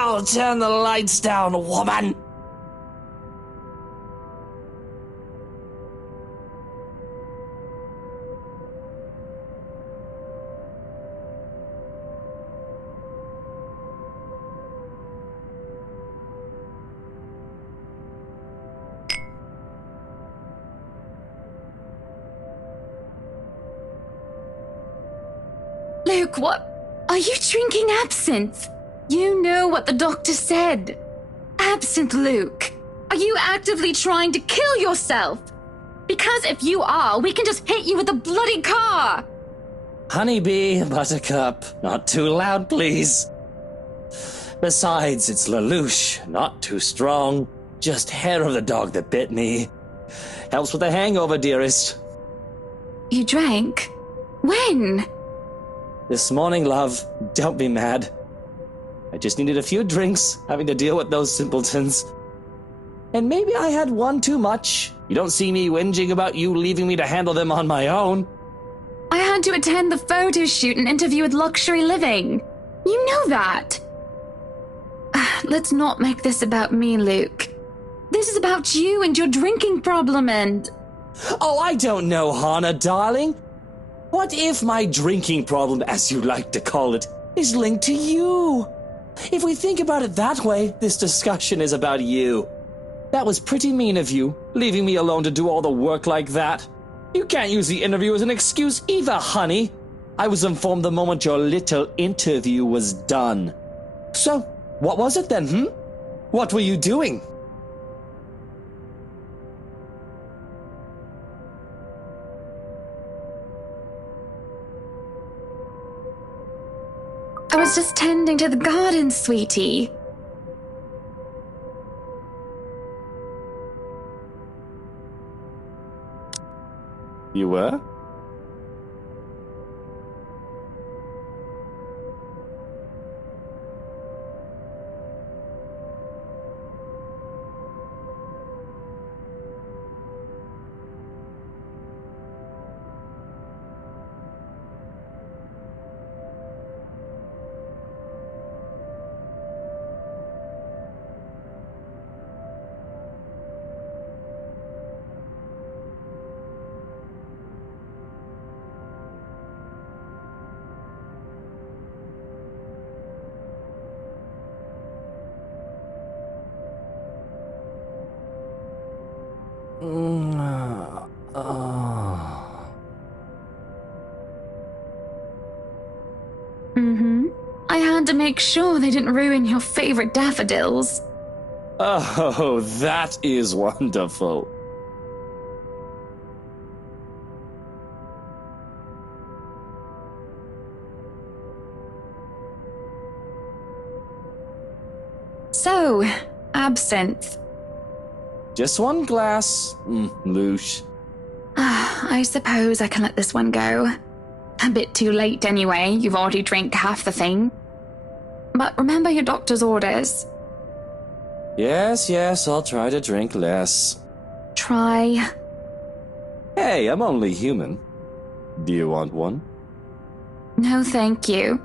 Now turn the lights down, woman! Luke, what? Are you drinking absinthe? You know what the doctor said. Absinthe, Luke. Are you actively trying to kill yourself? Because if you are, we can just hit you with a bloody car. Honeybee, Buttercup, not too loud, please. Besides, it's Lelouch, not too strong. Just hair of the dog that bit me. Helps with the hangover, dearest. You drank? When? This morning, love. Don't be mad. I just needed a few drinks, having to deal with those simpletons. And maybe I had one too much. You don't see me whinging about you leaving me to handle them on my own. I had to attend the photo shoot and interview with Luxury Living. You know that. Let's not make this about me, Luke. This is about you and your drinking problem and... Oh, I don't know, Hannah, darling. What if my drinking problem, as you like to call it, is linked to you? If we think about it that way, this discussion is about you. That was pretty mean of you, leaving me alone to do all the work like that. You can't use the interview as an excuse either, honey. I was informed the moment your little interview was done. So, what was it then, What were you doing? I was just tending to the garden, sweetie. You were? I had to make sure they didn't ruin your favorite daffodils. Oh, that is wonderful. So, absinthe. Just one glass, Loosh. I suppose I can let this one go. A bit too late anyway, you've already drank half the thing. But remember your doctor's orders. Yes, I'll try to drink less. Try. Hey, I'm only human. Do you want one? No, thank you.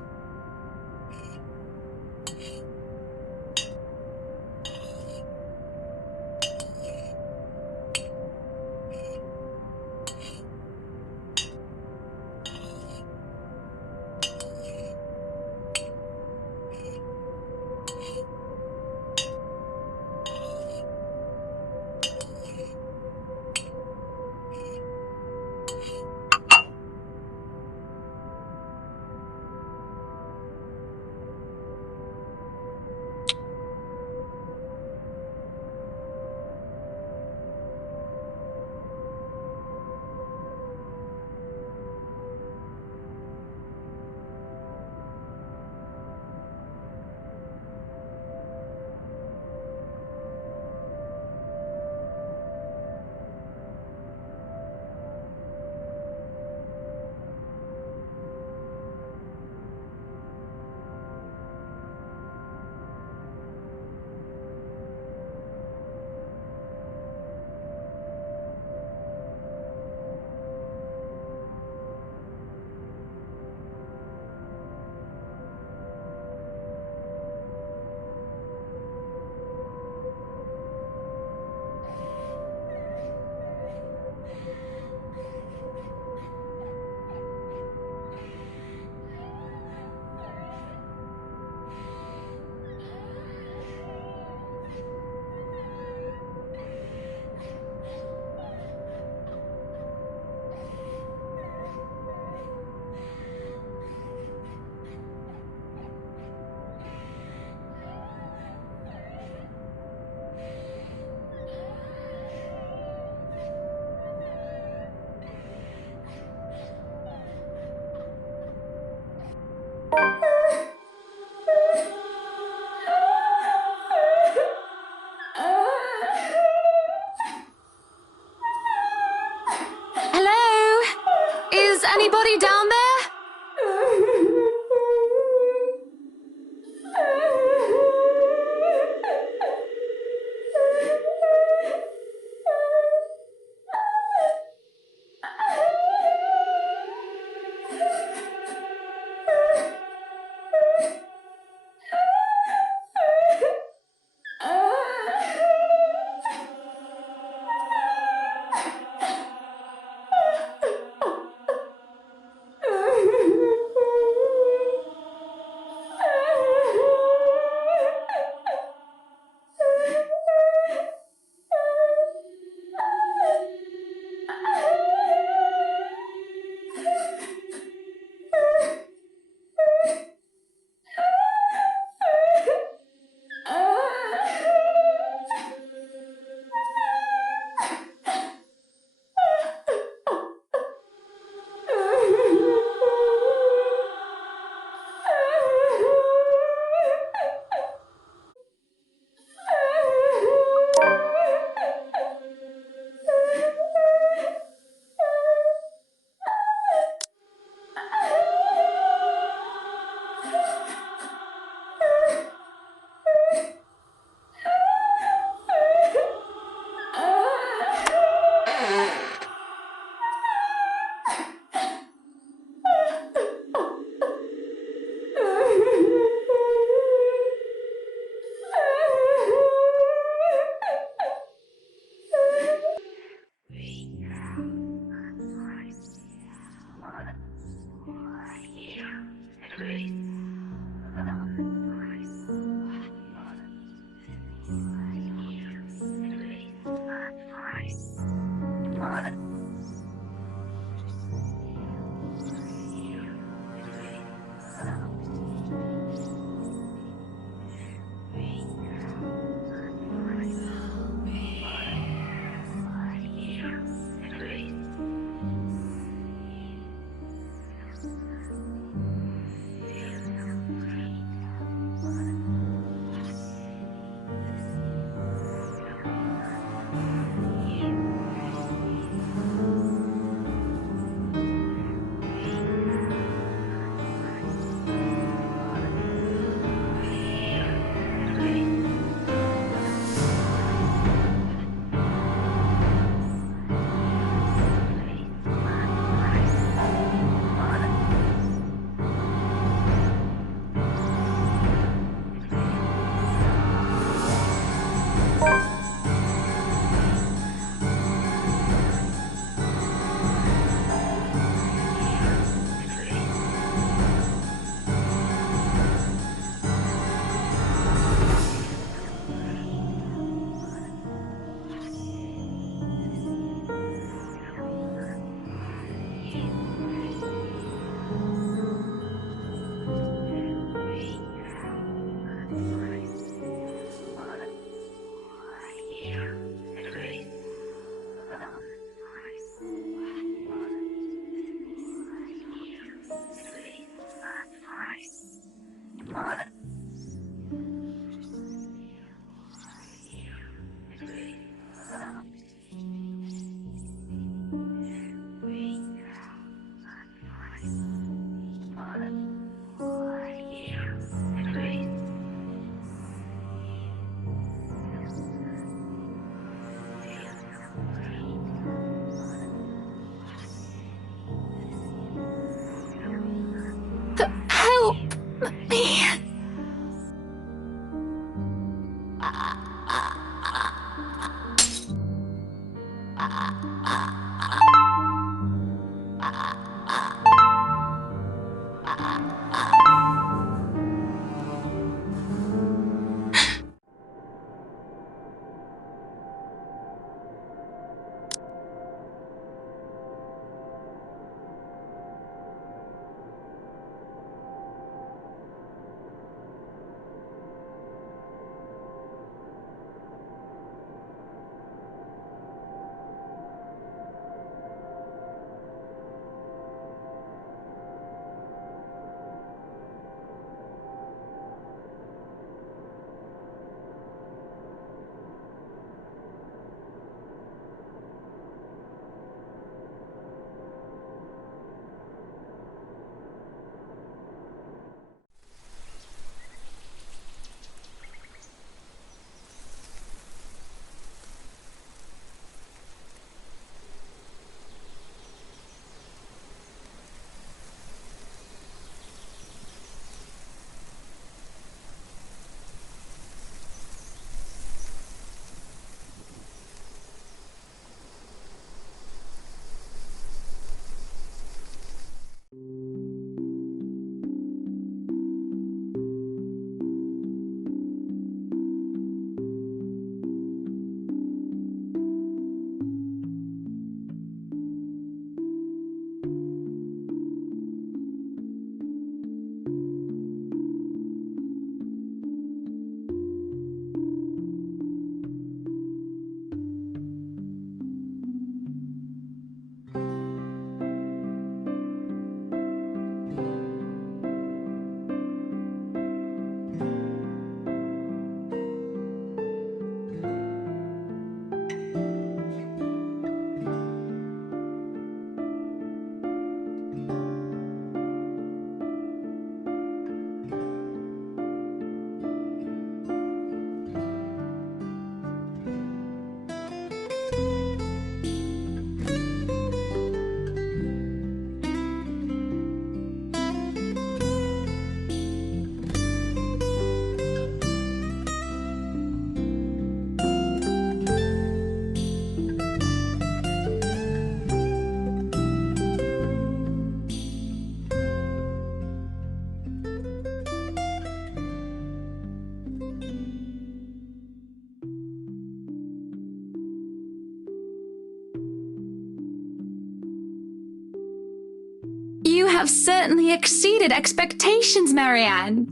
have certainly exceeded expectations, Marianne.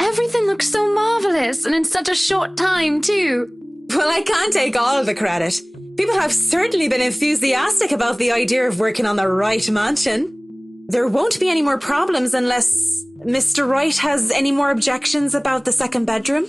Everything looks so marvelous, and in such a short time, too. Well, I can't take all of the credit. People have certainly been enthusiastic about the idea of working on the Wright mansion. There won't be any more problems unless Mr. Wright has any more objections about the second bedroom.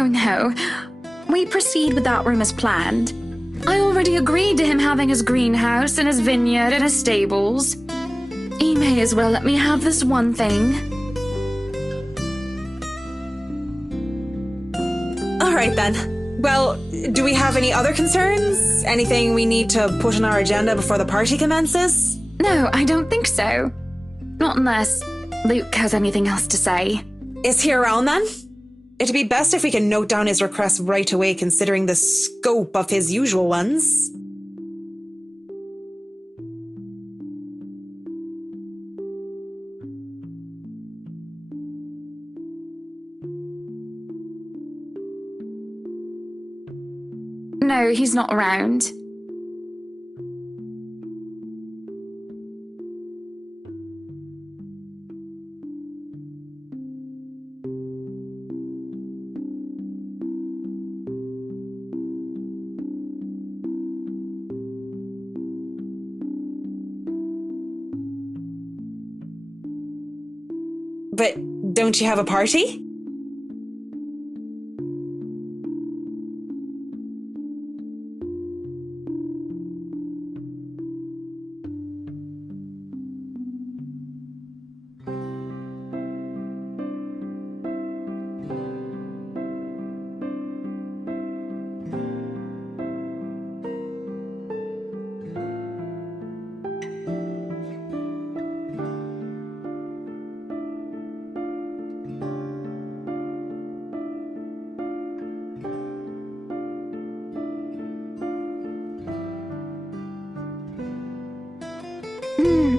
Oh, no. We proceed with that room as planned. I already agreed to him having his greenhouse and his vineyard and his stables. He may as well let me have this one thing. All right, then. Well, do we have any other concerns? Anything we need to put on our agenda before the party commences? No, I don't think so. Not unless Luke has anything else to say. Is he around, then? It'd be best if we can note down his requests right away, considering the scope of his usual ones. No, he's not around. But don't you have a party?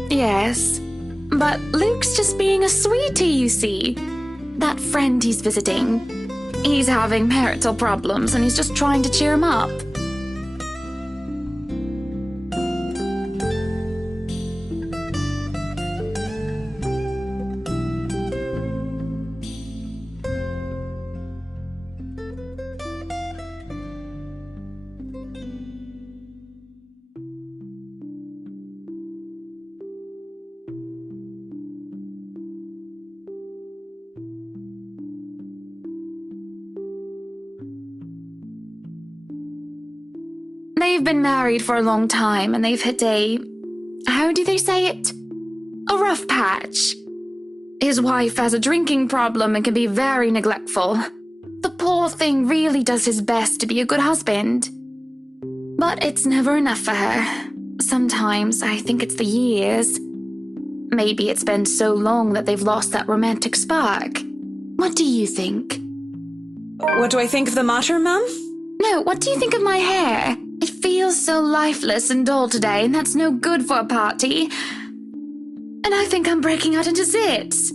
Yes, but Luke's just being a sweetie, you see. That friend he's visiting. He's having marital problems and he's just trying to cheer him up. They've been married for a long time and they've hit how do they say it? A rough patch. His wife has a drinking problem and can be very neglectful. The poor thing really does his best to be a good husband. But it's never enough for her. Sometimes I think it's the years. Maybe it's been so long that they've lost that romantic spark. What do you think? What do I think of the matter, Mum? No, what do you think of my hair? It feels so lifeless and dull today, and that's no good for a party. And I think I'm breaking out into zits.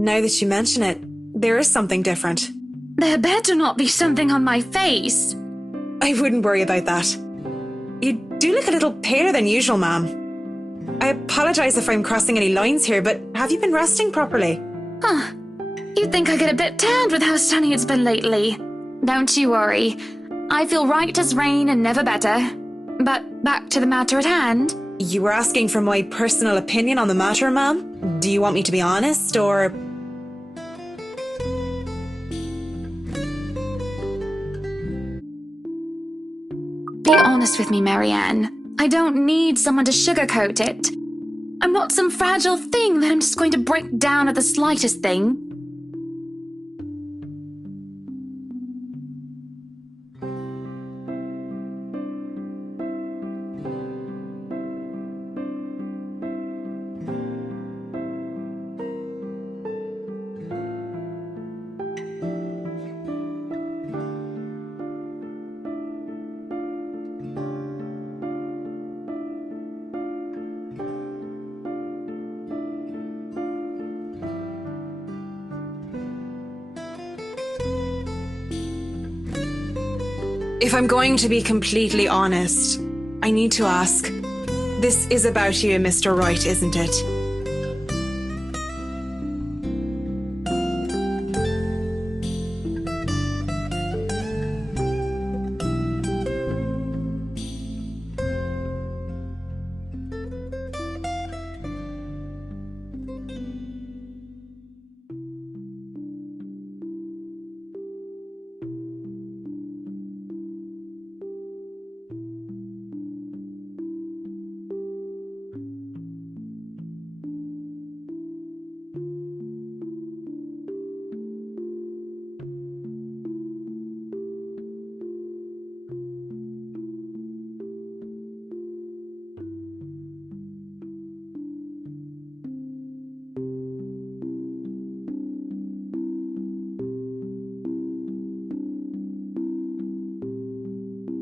Now that you mention it, there is something different. There better not be something on my face. I wouldn't worry about that. You do look a little paler than usual, ma'am. I apologize if I'm crossing any lines here, but have you been resting properly? Huh. You'd think I get a bit tanned with how sunny it's been lately. Don't you worry. I feel right as rain and never better. But back to the matter at hand. You were asking for my personal opinion on the matter, ma'am? Do you want me to be honest, or... honest with me, Marianne. I don't need someone to sugarcoat it. I'm not some fragile thing that I'm just going to break down at the slightest thing. If I'm going to be completely honest, I need to ask. This is about you, Mr. Wright, isn't it?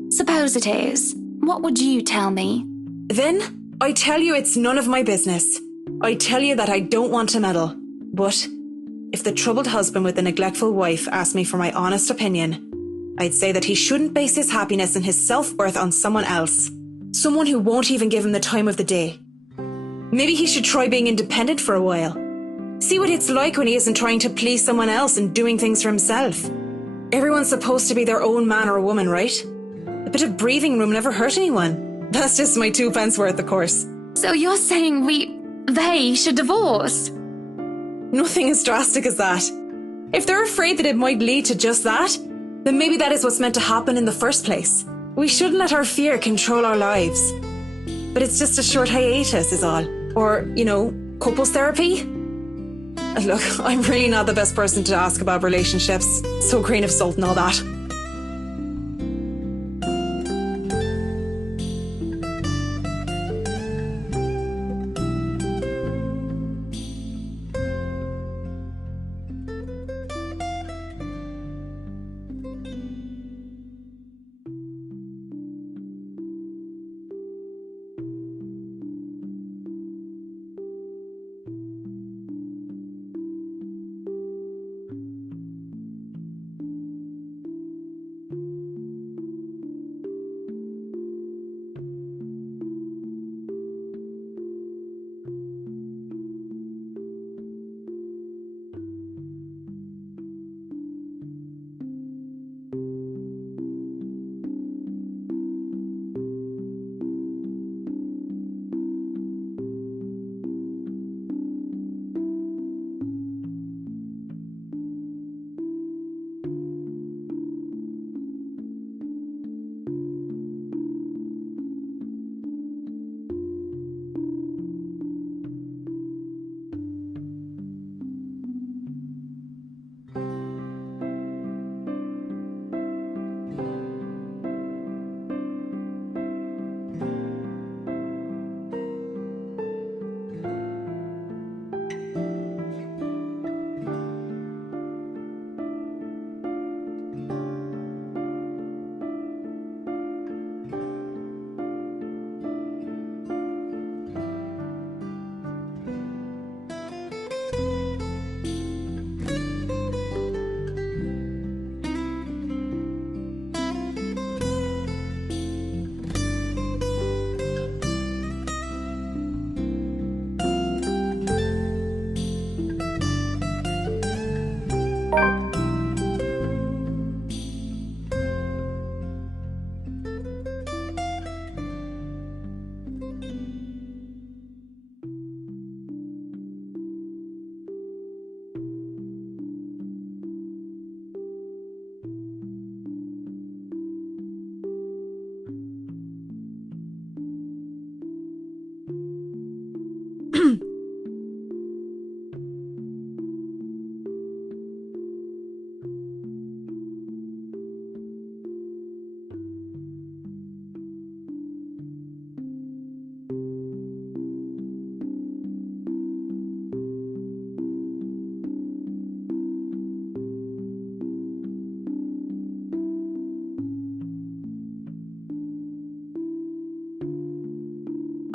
Suppose it is. What would you tell me? Then, I tell you it's none of my business. I tell you that I don't want to meddle. But, if the troubled husband with the neglectful wife asked me for my honest opinion, I'd say that he shouldn't base his happiness and his self-worth on someone else. Someone who won't even give him the time of the day. Maybe he should try being independent for a while. See what it's like when he isn't trying to please someone else and doing things for himself. Everyone's supposed to be their own man or woman, right? A bit of breathing room never hurt anyone. That's just my 2 pence worth, of course. So you're saying they should divorce? Nothing as drastic as that. If they're afraid that it might lead to just that, then maybe that is what's meant to happen in the first place. We shouldn't let our fear control our lives. But it's just a short hiatus is all. Or, couples therapy? Look, I'm really not the best person to ask about relationships. So grain of salt and all that.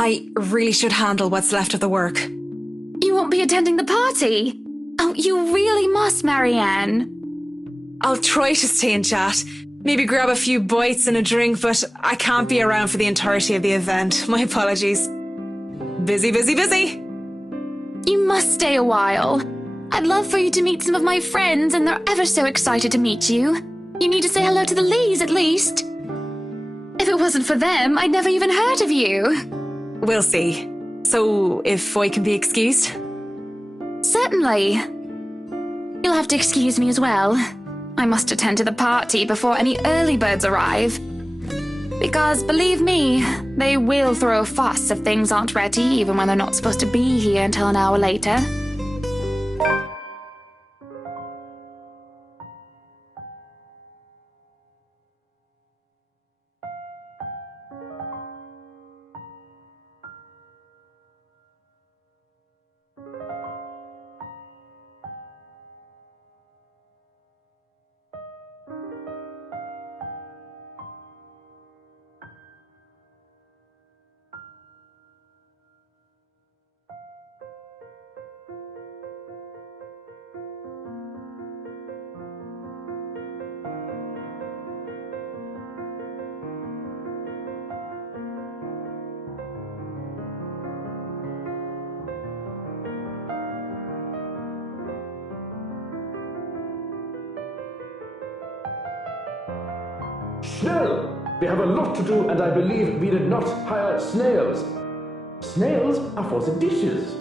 I really should handle what's left of the work. You won't be attending the party? Oh, you really must, Marianne. I'll try to stay and chat. Maybe grab a few bites and a drink, but I can't be around for the entirety of the event. My apologies. Busy, busy, busy. You must stay a while. I'd love for you to meet some of my friends, and they're ever so excited to meet you. You need to say hello to the Lees, at least. If it wasn't for them, I'd never even heard of you. We'll see. So, if I can be excused? Certainly. You'll have to excuse me as well. I must attend to the party before any early birds arrive. Because, believe me, they will throw a fuss if things aren't ready, even when they're not supposed to be here until an hour later. Schnell! We have a lot to do, and I believe we did not hire snails. Snails are for the dishes.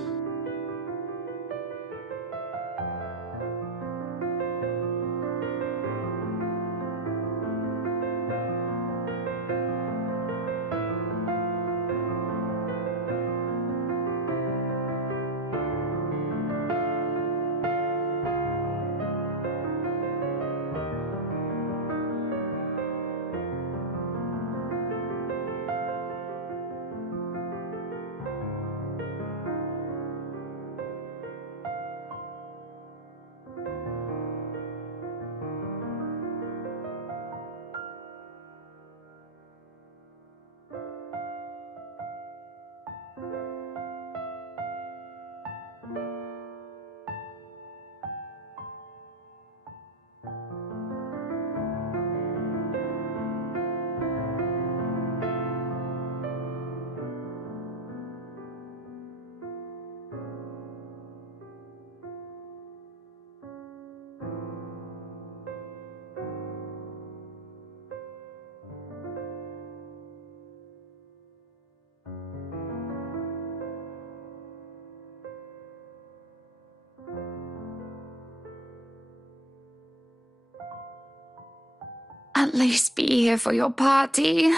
At least be here for your party.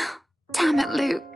Damn it, Luke.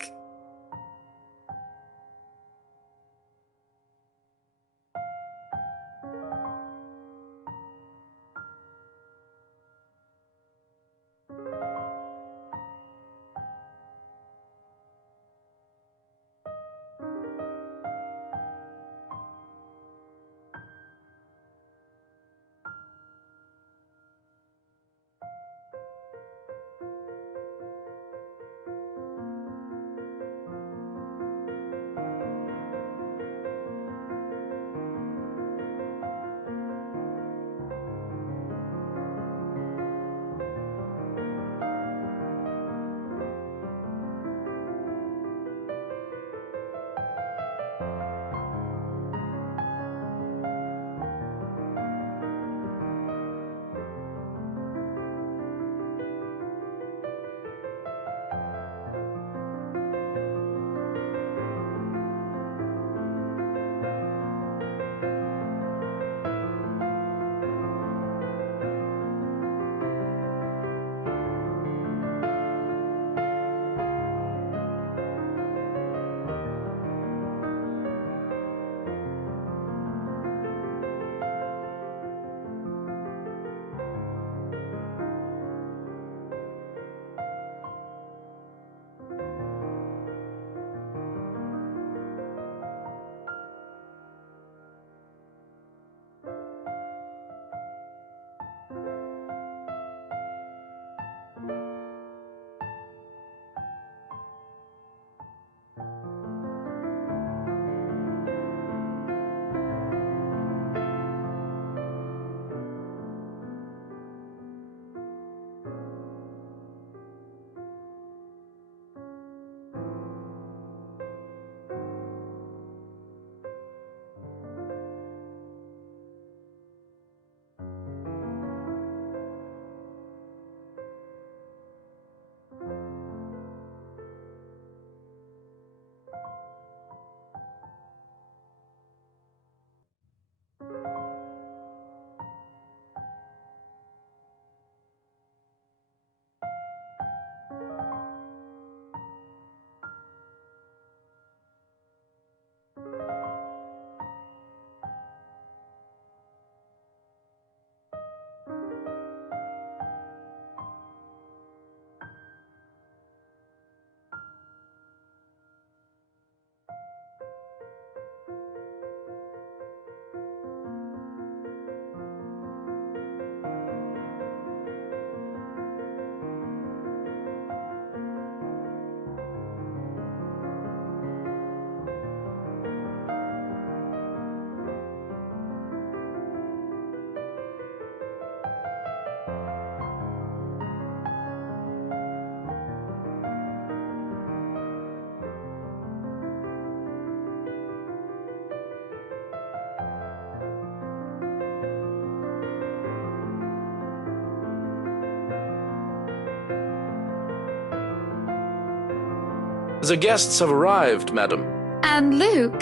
The guests have arrived, madam. And Luke?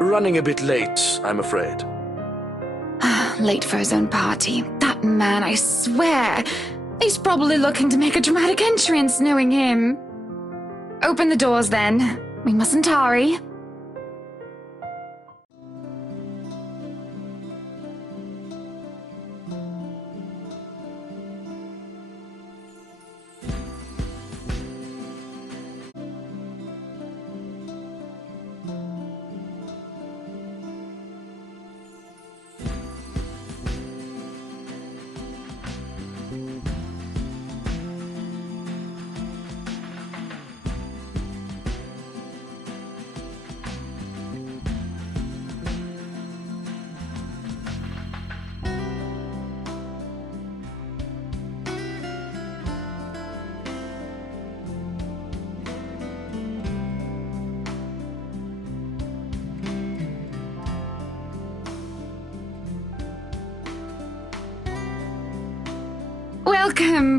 Running a bit late, I'm afraid. Late for his own party. That man, I swear. He's probably looking to make a dramatic entrance, knowing him. Open the doors, then. We mustn't tarry.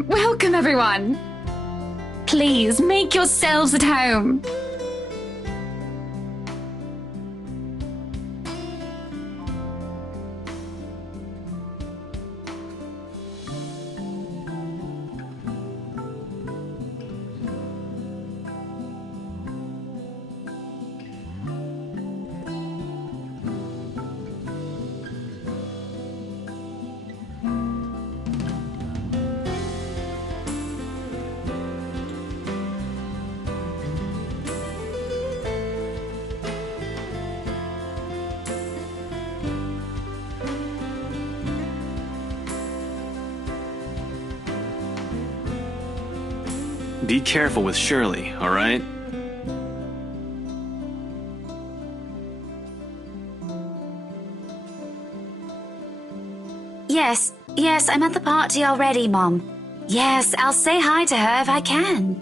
Welcome everyone. Please make yourselves at home. Be careful with Shirley, all right? Yes, I'm at the party already, Mom. Yes, I'll say hi to her if I can.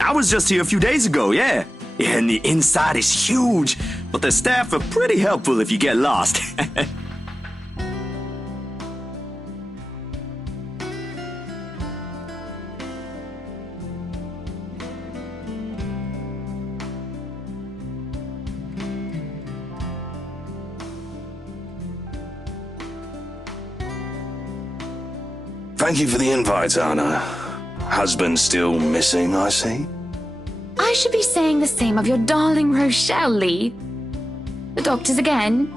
I was just here a few days ago, yeah. And the inside is huge, but the staff are pretty helpful if you get lost. Thank you for the invite, Anna. Husband still missing, I see? I should be saying the same of your darling Rochelle, Lee. The doctors again?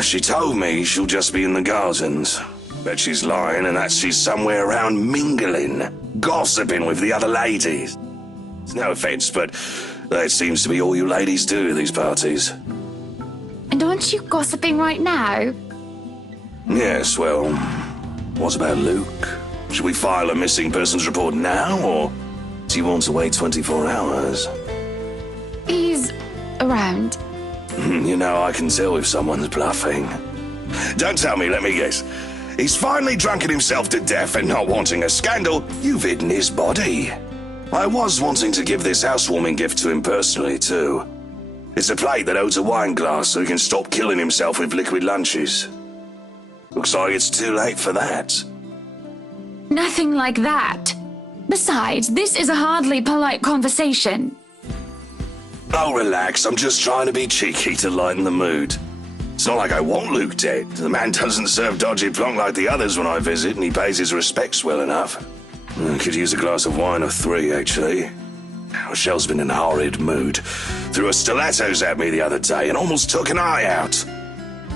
She told me she'll just be in the gardens. Bet she's lying and that she's somewhere around mingling, gossiping with the other ladies. It's no offense, but that seems to be all you ladies do at these parties. And aren't you gossiping right now? Yes, well, what about Luke? Should we file a missing persons report now, or do you want to wait 24 hours? He's around. You know, I can tell if someone's bluffing. Don't tell me, let me guess. He's finally drunken himself to death and not wanting a scandal, you've hidden his body. I was wanting to give this housewarming gift to him personally, too. It's a plate that holds a wine glass so he can stop killing himself with liquid lunches. Looks like it's too late for that. Nothing like that. Besides, this is a hardly polite conversation. Oh, relax. I'm just trying to be cheeky to lighten the mood. It's not like I want Luke dead. The man doesn't serve dodgy plonk like the others when I visit, and he pays his respects well enough. I could use a glass of wine or 3, actually. Rochelle's been in a horrid mood. Threw her stilettos at me the other day and almost took an eye out.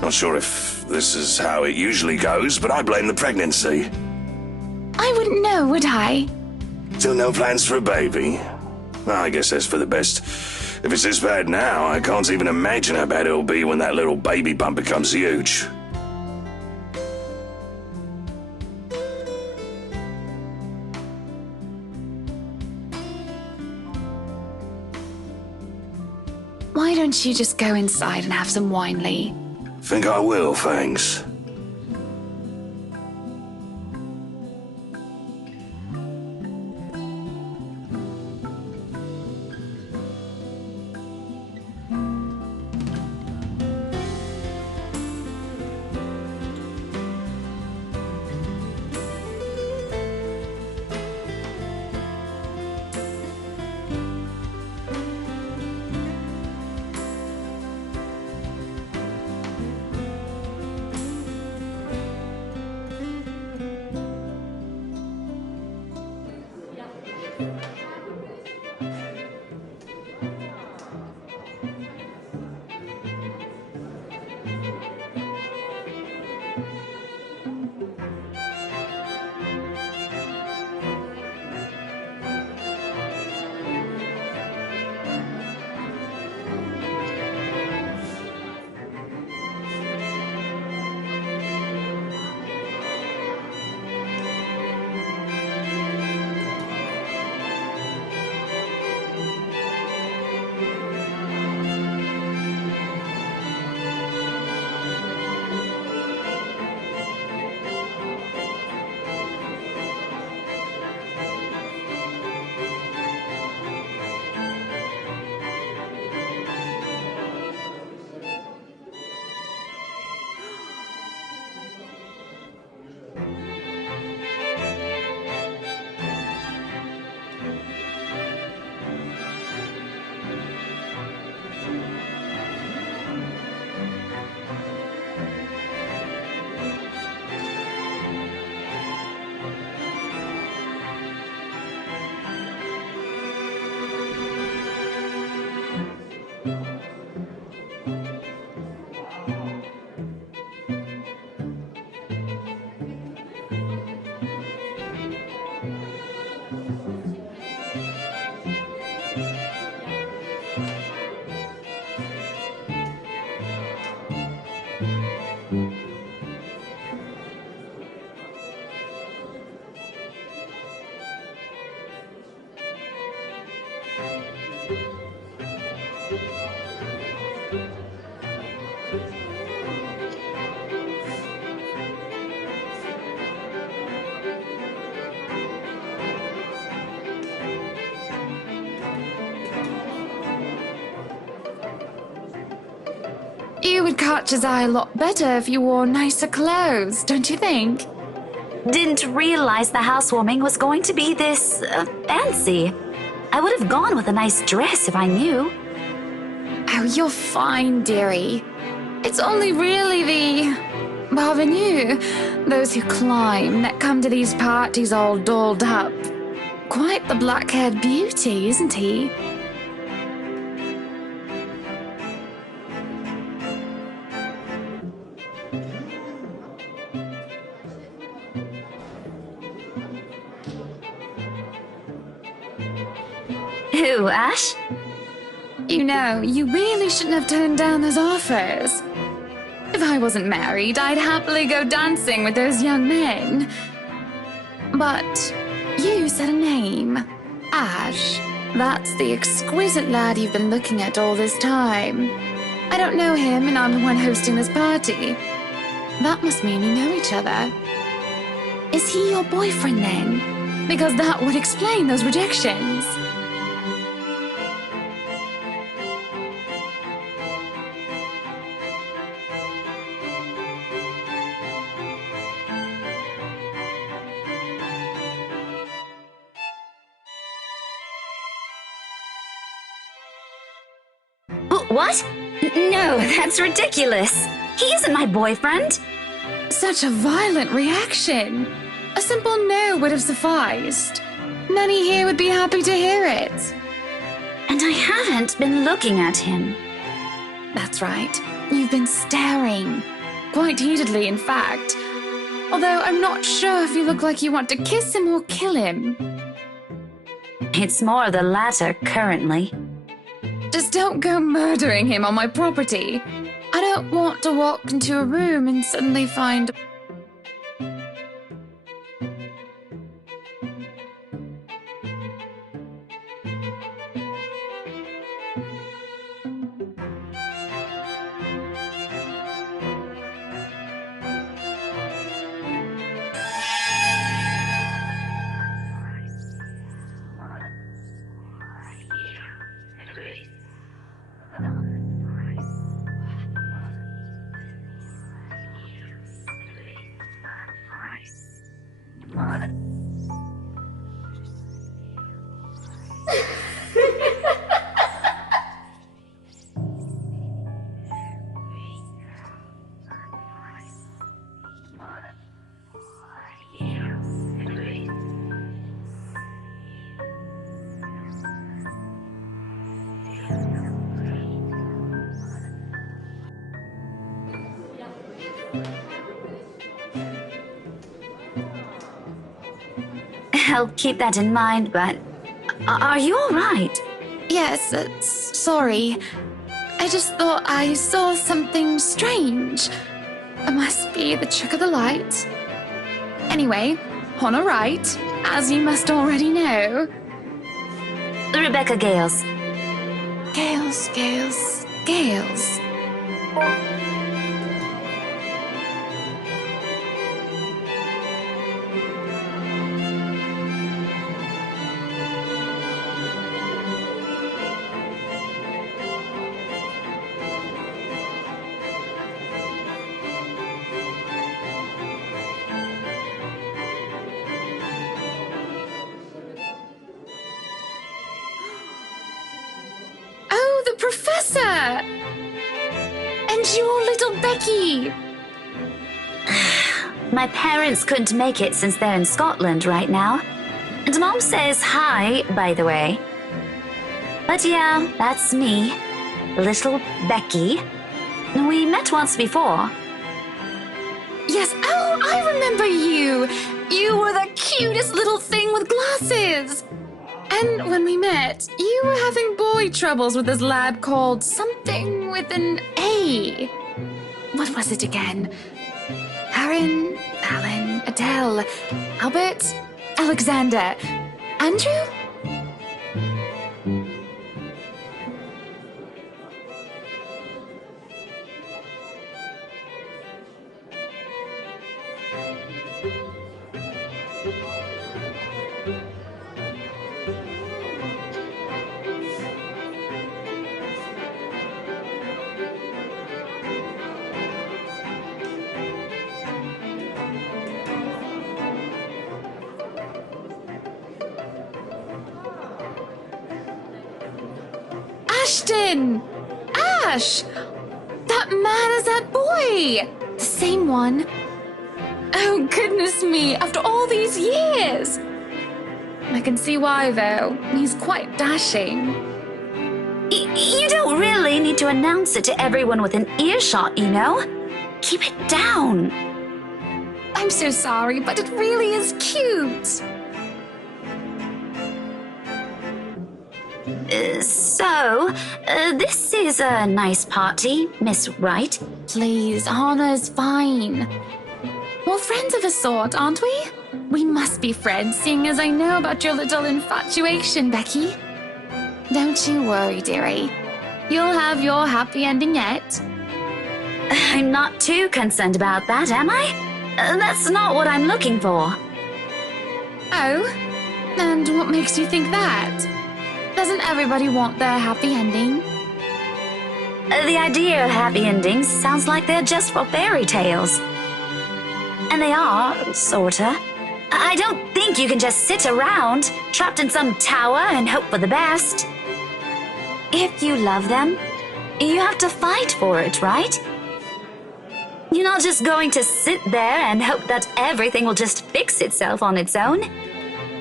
Not sure if this is how it usually goes, but I blame the pregnancy. I wouldn't know, would I? Still no plans for a baby? I guess that's for the best. If it's this bad now, I can't even imagine how bad it'll be when that little baby bump becomes huge. Why don't you just go inside and have some wine, Lee? Think I will, thanks. You would catch his eye a lot better if you wore nicer clothes, don't you think? Didn't realize the housewarming was going to be this fancy. I would have gone with a nice dress if I knew. Oh, you're fine, dearie. It's only really the parvenus, those who climb, that come to these parties all dolled up. Quite the black-haired beauty, isn't he? Who, Ash? You know, you really shouldn't have turned down those offers. If I wasn't married, I'd happily go dancing with those young men. But you said a name. Ash. That's the exquisite lad you've been looking at all this time. I don't know him, and I'm the one hosting this party. That must mean you know each other. Is he your boyfriend then? Because that would explain those rejections. What? No, that's ridiculous. He isn't my boyfriend. Such a violent reaction. A simple no would have sufficed. Many here would be happy to hear it. And I haven't been looking at him. That's right. You've been staring. Quite heatedly, in fact. Although I'm not sure if you look like you want to kiss him or kill him. It's more the latter currently. Just don't go murdering him on my property. I don't want to walk into a room and suddenly find... I'll keep that in mind, but... Are you all right? Yes, sorry. I just thought I saw something strange. It must be the trick of the light. Anyway, on a right, as you must already know. Rebecca Gales. Gales. Oh, the professor! And your little Becky! My parents couldn't make it since they're in Scotland right now. And Mom says hi, by the way. But yeah, that's me. Little Becky. We met once before. Yes, oh, I remember you! You were the cutest little thing with glasses! And when we met, you were having boy troubles with this lad called something with an A. What was it again? Aaron, Alan, Adele, Albert, Alexander, Andrew? Ashton! Ash! That man is that boy! The same one. Oh, goodness me, after all these years! I can see why, though. He's quite dashing. You don't really need to announce it to everyone with an earshot, you know? Keep it down. I'm so sorry, but it really is cute. This is a nice party, Miss Wright. Please, Anna's fine. We're friends of a sort, aren't we? We must be friends, seeing as I know about your little infatuation, Becky. Don't you worry, dearie. You'll have your happy ending yet. I'm not too concerned about that, am I? That's not what I'm looking for. Oh? And what makes you think that? Doesn't everybody want their happy ending? The idea of happy endings sounds like they're just for fairy tales. And they are, sorta. I don't think you can just sit around, trapped in some tower and hope for the best. If you love them, you have to fight for it, right? You're not just going to sit there and hope that everything will just fix itself on its own.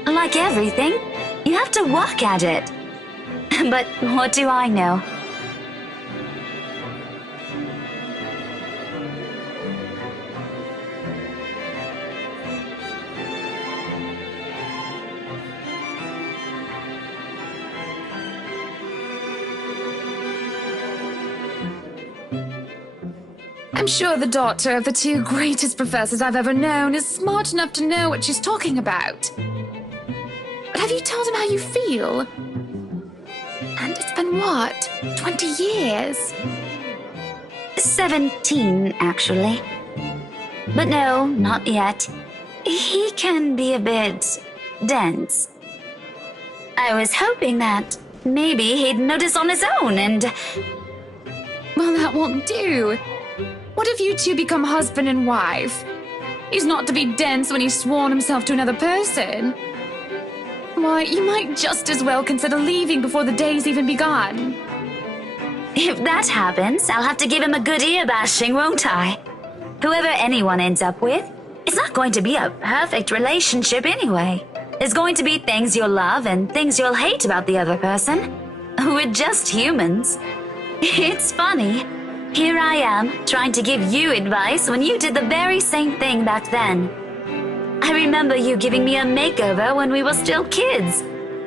Like everything, you have to work at it. But what do I know? I'm sure the daughter of the two greatest professors I've ever known is smart enough to know what she's talking about. But have you told him how you feel? And it's been what, 20 years? 17, actually. But no, not yet. He can be a bit dense. I was hoping that maybe he'd notice on his own and... Well, that won't do. What if you two become husband and wife? He's not to be dense when he's sworn himself to another person. Why, you might just as well consider leaving before the day's even begun. If that happens, I'll have to give him a good ear bashing, won't I? Whoever anyone ends up with, it's not going to be a perfect relationship anyway. There's going to be things you'll love and things you'll hate about the other person. We're just humans. It's funny. Here I am, trying to give you advice when you did the very same thing back then. I remember you giving me a makeover when we were still kids,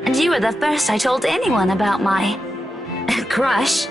and you were the first I told anyone about my crush.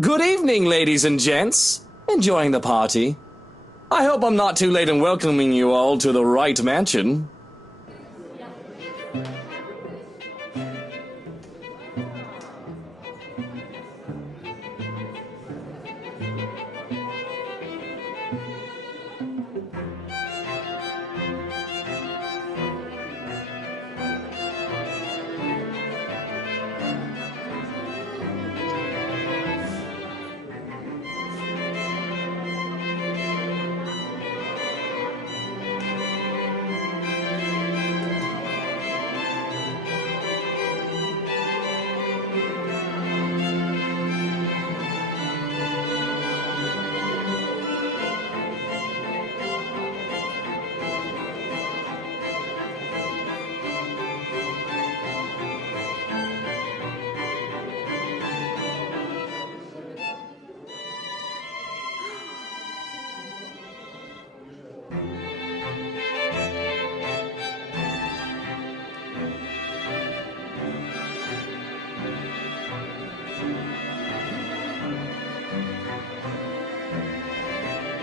Good evening, ladies and gents. Enjoying the party? I hope I'm not too late in welcoming you all to the Wright Mansion.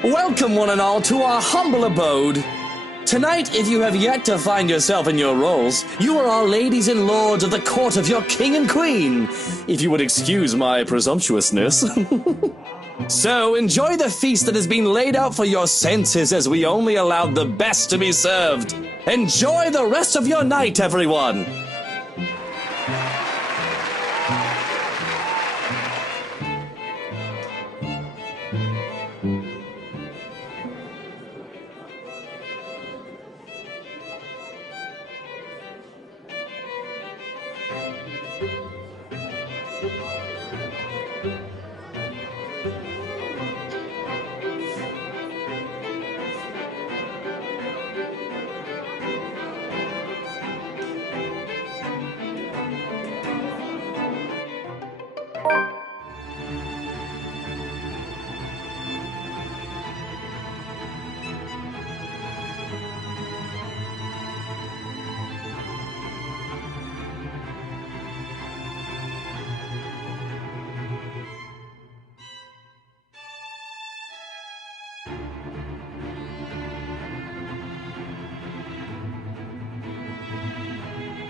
Welcome one and all to our humble abode. Tonight, if you have yet to find yourself in your roles, you are our ladies and lords of the court of your king and queen, if you would excuse my presumptuousness. So, enjoy the feast that has been laid out for your senses as we only allowed the best to be served. Enjoy the rest of your night, everyone!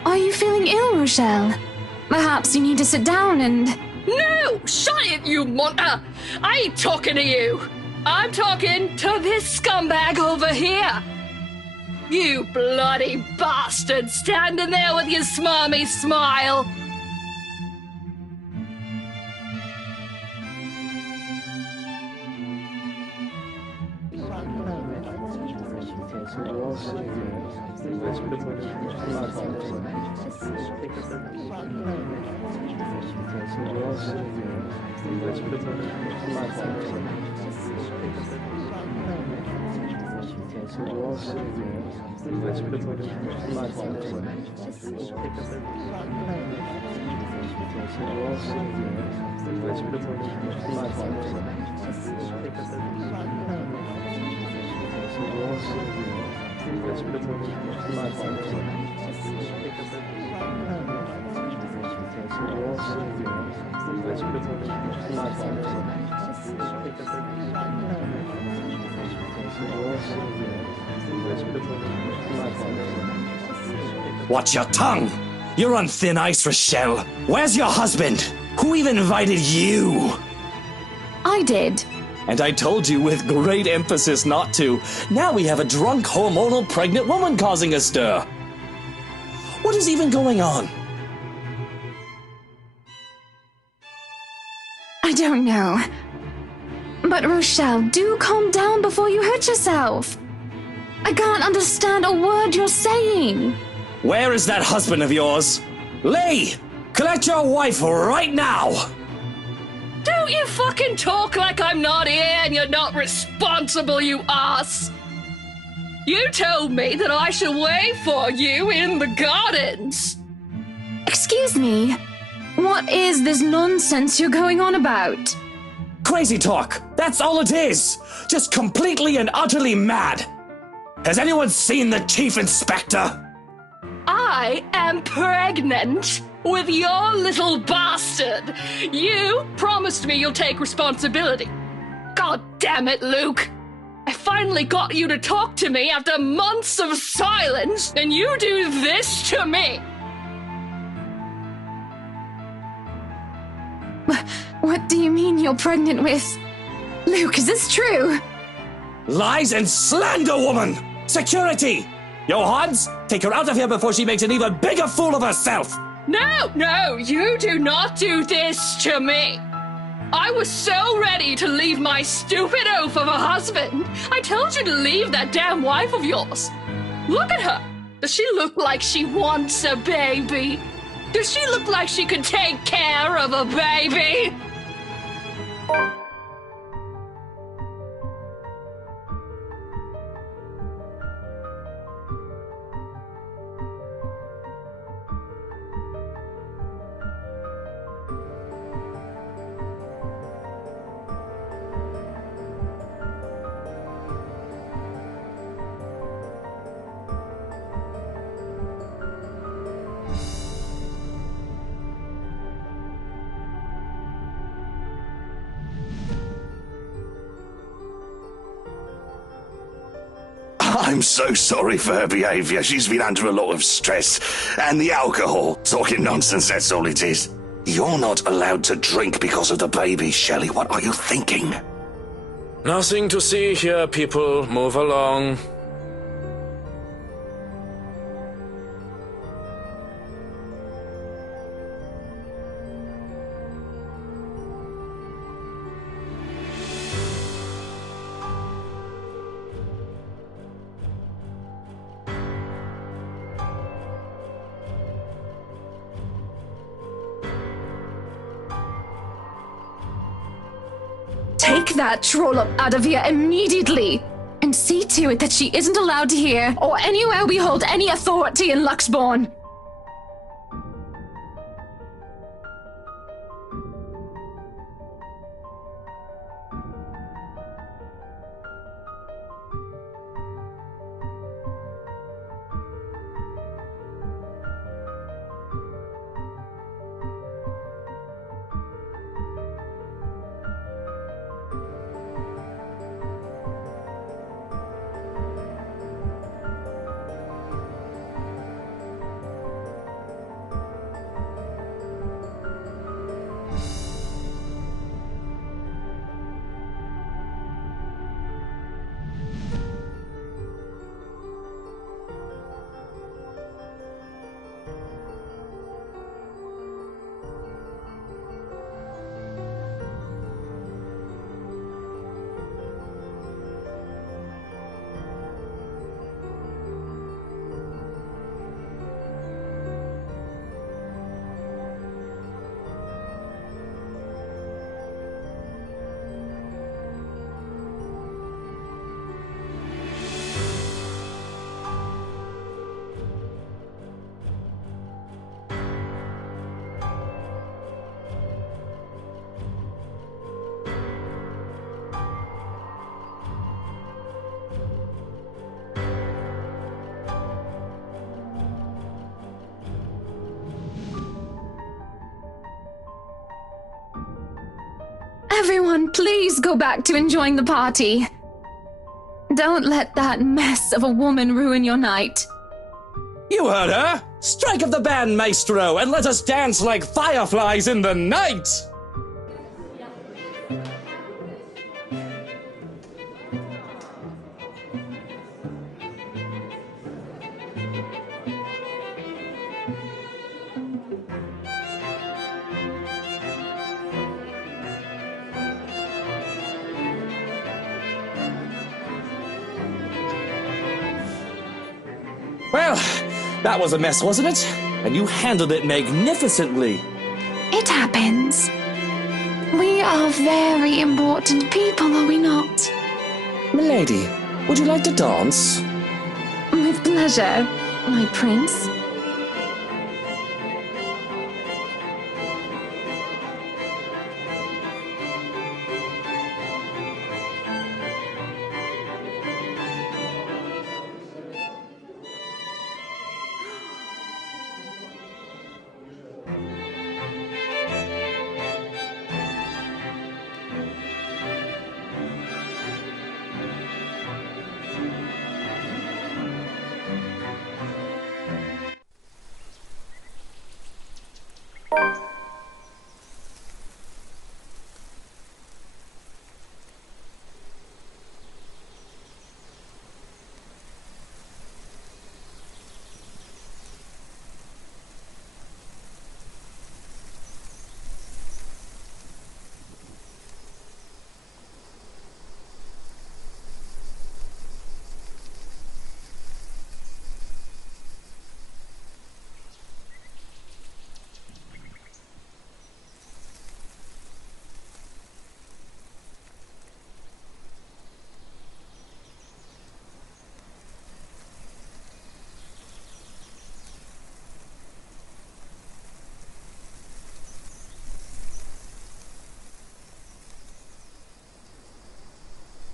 Are you feeling ill, Rochelle? Perhaps you need to sit down and... No! Shut it, you munter! I ain't talking to you! I'm talking to this scumbag over here! You bloody bastard standing there with your smarmy smile! Watch your tongue! You're on thin ice, Rochelle. Where's your husband? Who even invited you? I did. And I told you with great emphasis not to. Now we have a drunk, hormonal, pregnant woman causing a stir. What is even going on? I don't know. But Rochelle, do calm down before you hurt yourself. I can't understand a word you're saying. Where is that husband of yours? Lee! Collect your wife right now! Don't you fucking talk like I'm not here and you're not responsible, you ass! You told me that I should wait for you in the gardens! Excuse me? What is this nonsense you're going on about? Crazy talk! That's all it is! Just completely and utterly mad! Has anyone seen the Chief Inspector? I am pregnant with your little bastard. You promised me you'll take responsibility. God damn it, Luke. I finally got you to talk to me after months of silence, and you do this to me. What do you mean you're pregnant with... Luke, is this true? Lies and slander, woman! Security! Johans, take her out of here before she makes an even bigger fool of herself! No, you do not do this to me. I was so ready to leave my stupid oaf of a husband. I told you to leave that damn wife of yours. Look at her. Does she look like she wants a baby? Does she look like she could take care of a baby? I'm so sorry for her behavior. She's been under a lot of stress. And the alcohol. Talking nonsense, that's all it is. You're not allowed to drink because of the baby, Shelley. What are you thinking? Nothing to see here, people. Move along. Take that trollop out of here immediately! And see to it that she isn't allowed here or anywhere we hold any authority in Luxbourne! Everyone, please go back to enjoying the party. Don't let that mess of a woman ruin your night. You heard her! Strike up the band, maestro, and let us dance like fireflies in the night! Well, that was a mess, wasn't it? And you handled it magnificently. It happens. We are very important people, are we not? Milady, would you like to dance? With pleasure, my prince.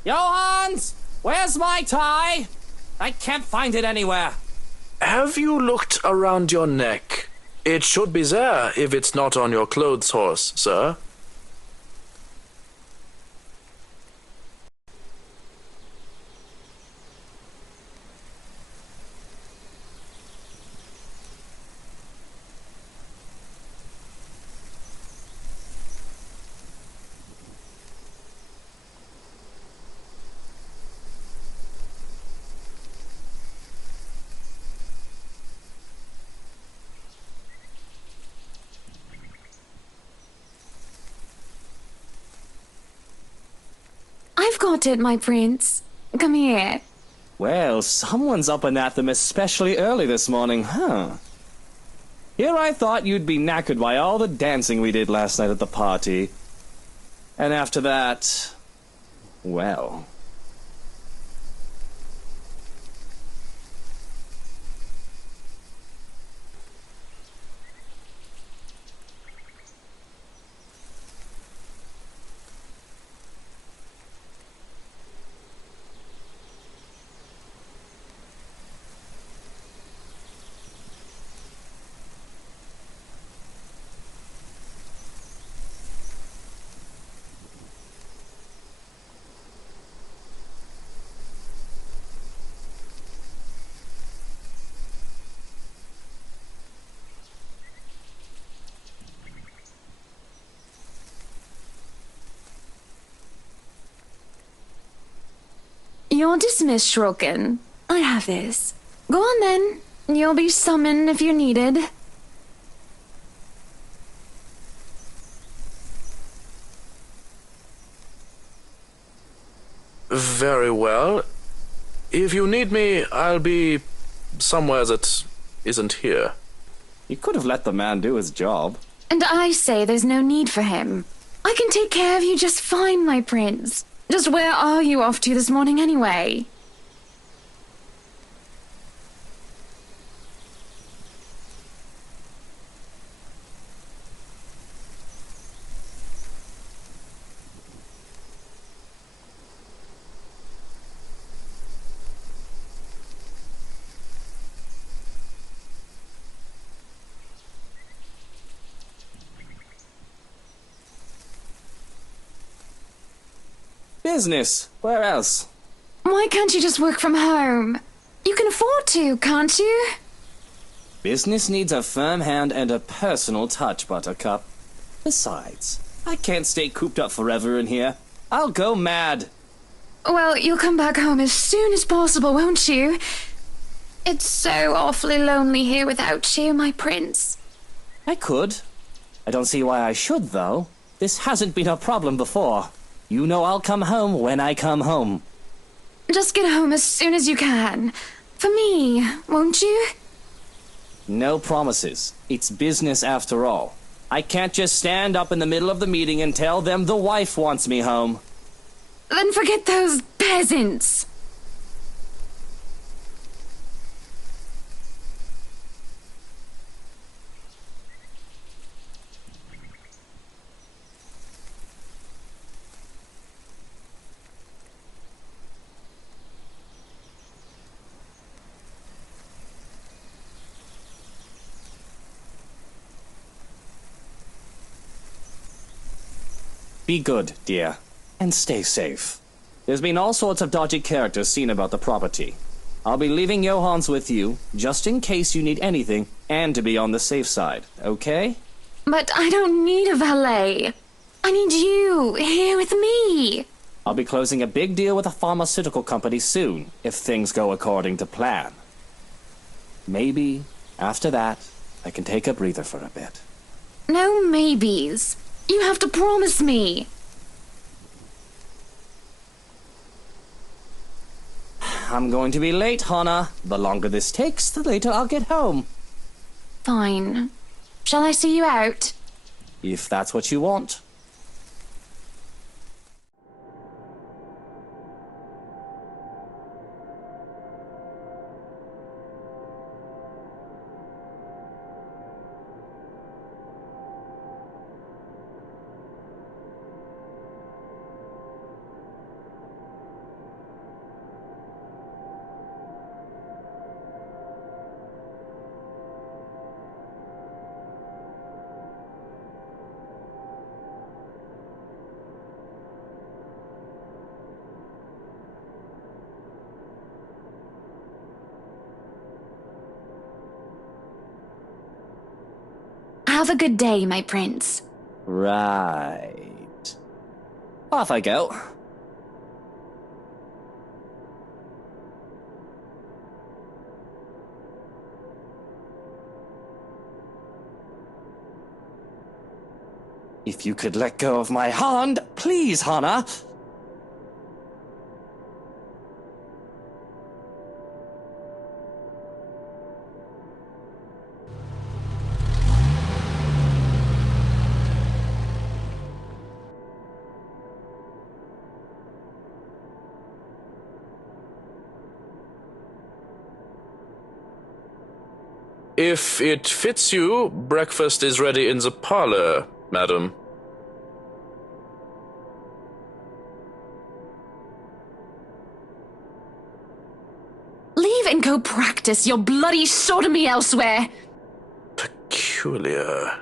Johans! Where's my tie? I can't find it anywhere. Have you looked around your neck? It should be there if it's not on your clothes horse, sir. got it, my prince. Come here. Well, someone's up and at them especially early this morning, huh? Here I thought you'd be knackered by all the dancing we did last night at the party. And after that, well... You're dismissed, Shroken. I have this. Go on then. You'll be summoned if you're needed. Very well. If you need me, I'll be somewhere that isn't here. You could have let the man do his job. And I say there's no need for him. I can take care of you just fine, my prince. Just where are you off to this morning anyway? Business. Where else? Why can't you just work from home? You can afford to, can't you? Business needs a firm hand and a personal touch, Buttercup. Besides, I can't stay cooped up forever in here. I'll go mad. Well, you'll come back home as soon as possible, won't you? It's so awfully lonely here without you, my prince. I could. I don't see why I should, though. This hasn't been a problem before. You know I'll come home when I come home. Just get home as soon as you can. For me, won't you? No promises. It's business after all. I can't just stand up in the middle of the meeting and tell them the wife wants me home. Then forget those peasants. Be good, dear, and stay safe. There's been all sorts of dodgy characters seen about the property. I'll be leaving Johans with you, just in case you need anything, and to be on the safe side, okay? But I don't need a valet. I need you here with me. I'll be closing a big deal with a pharmaceutical company soon, if things go according to plan. Maybe, after that, I can take a breather for a bit. No maybes. You have to promise me. I'm going to be late, Hana. The longer this takes, the later I'll get home. Fine. Shall I see you out? If that's what you want. Have a good day, my prince. Right. Off I go. If you could let go of my hand, please, Hana. If it fits you, breakfast is ready in the parlor, madam. Leave and go practice your bloody sodomy elsewhere. Peculiar.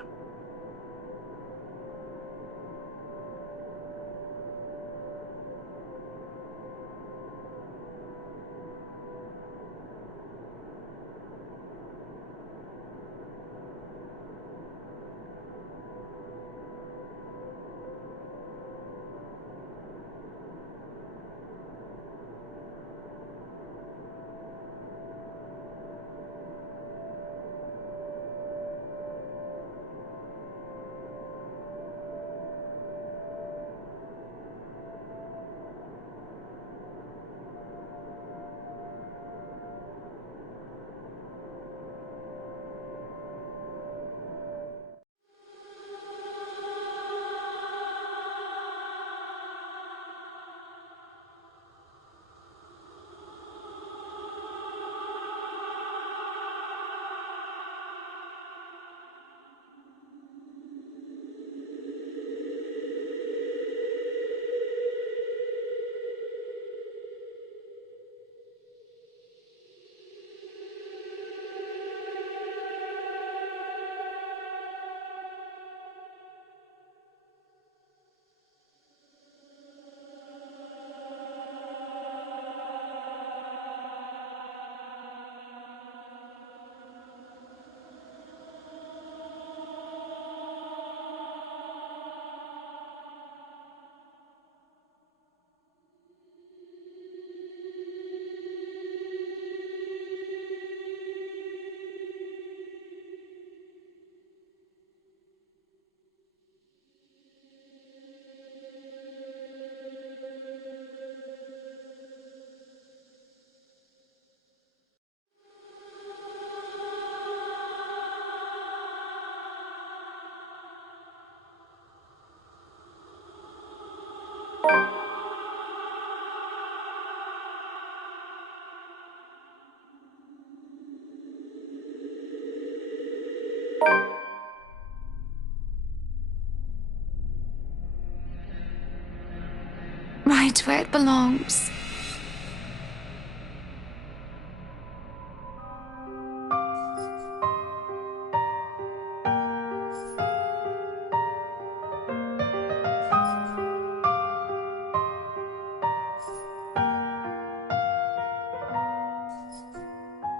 Right where it belongs.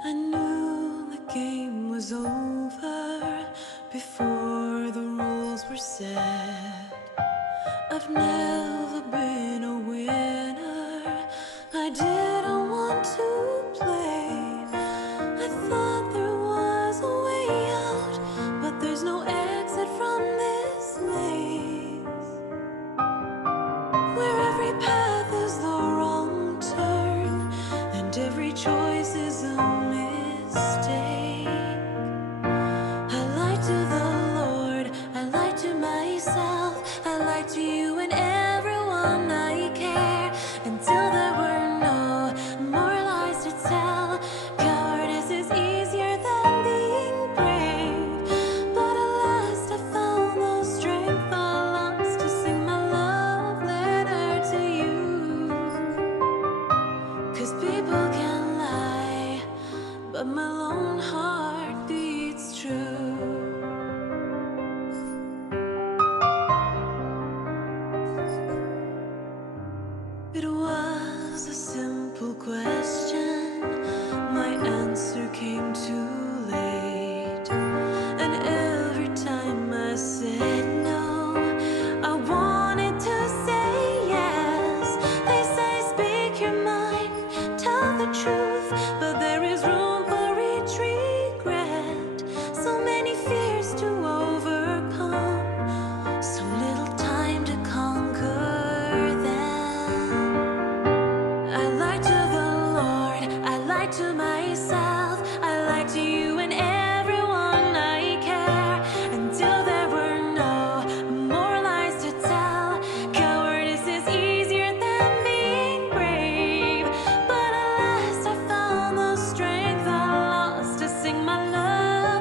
I knew the game was over before the rules were set. I've never been a winner. I didn't want to play. I thought there was a way out, but there's no exit from this maze, where every path is the wrong turn and every choice is a mistake. I lied to the Lord, I lied to myself, I lied to you and everyone I care, until there were no more lies to tell. Cowardice is easier than being brave, but at last I found the strength I lost to sing my love letter to you. 'Cause people can lie, but my lone heart beats true. It was a simple question, my answer came too late, and every time I said no, I wanted to say yes. They say speak your mind, tell the truth, but there is room for each regret. So many fears to overcome, so little time to conquer them. I lied to the Lord, I lied to myself, I lied to you and everyone I care, until there were no more lies to tell. Cowardice is easier than being brave, but at last I found the strength I lost to sing my love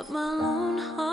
But my lone heart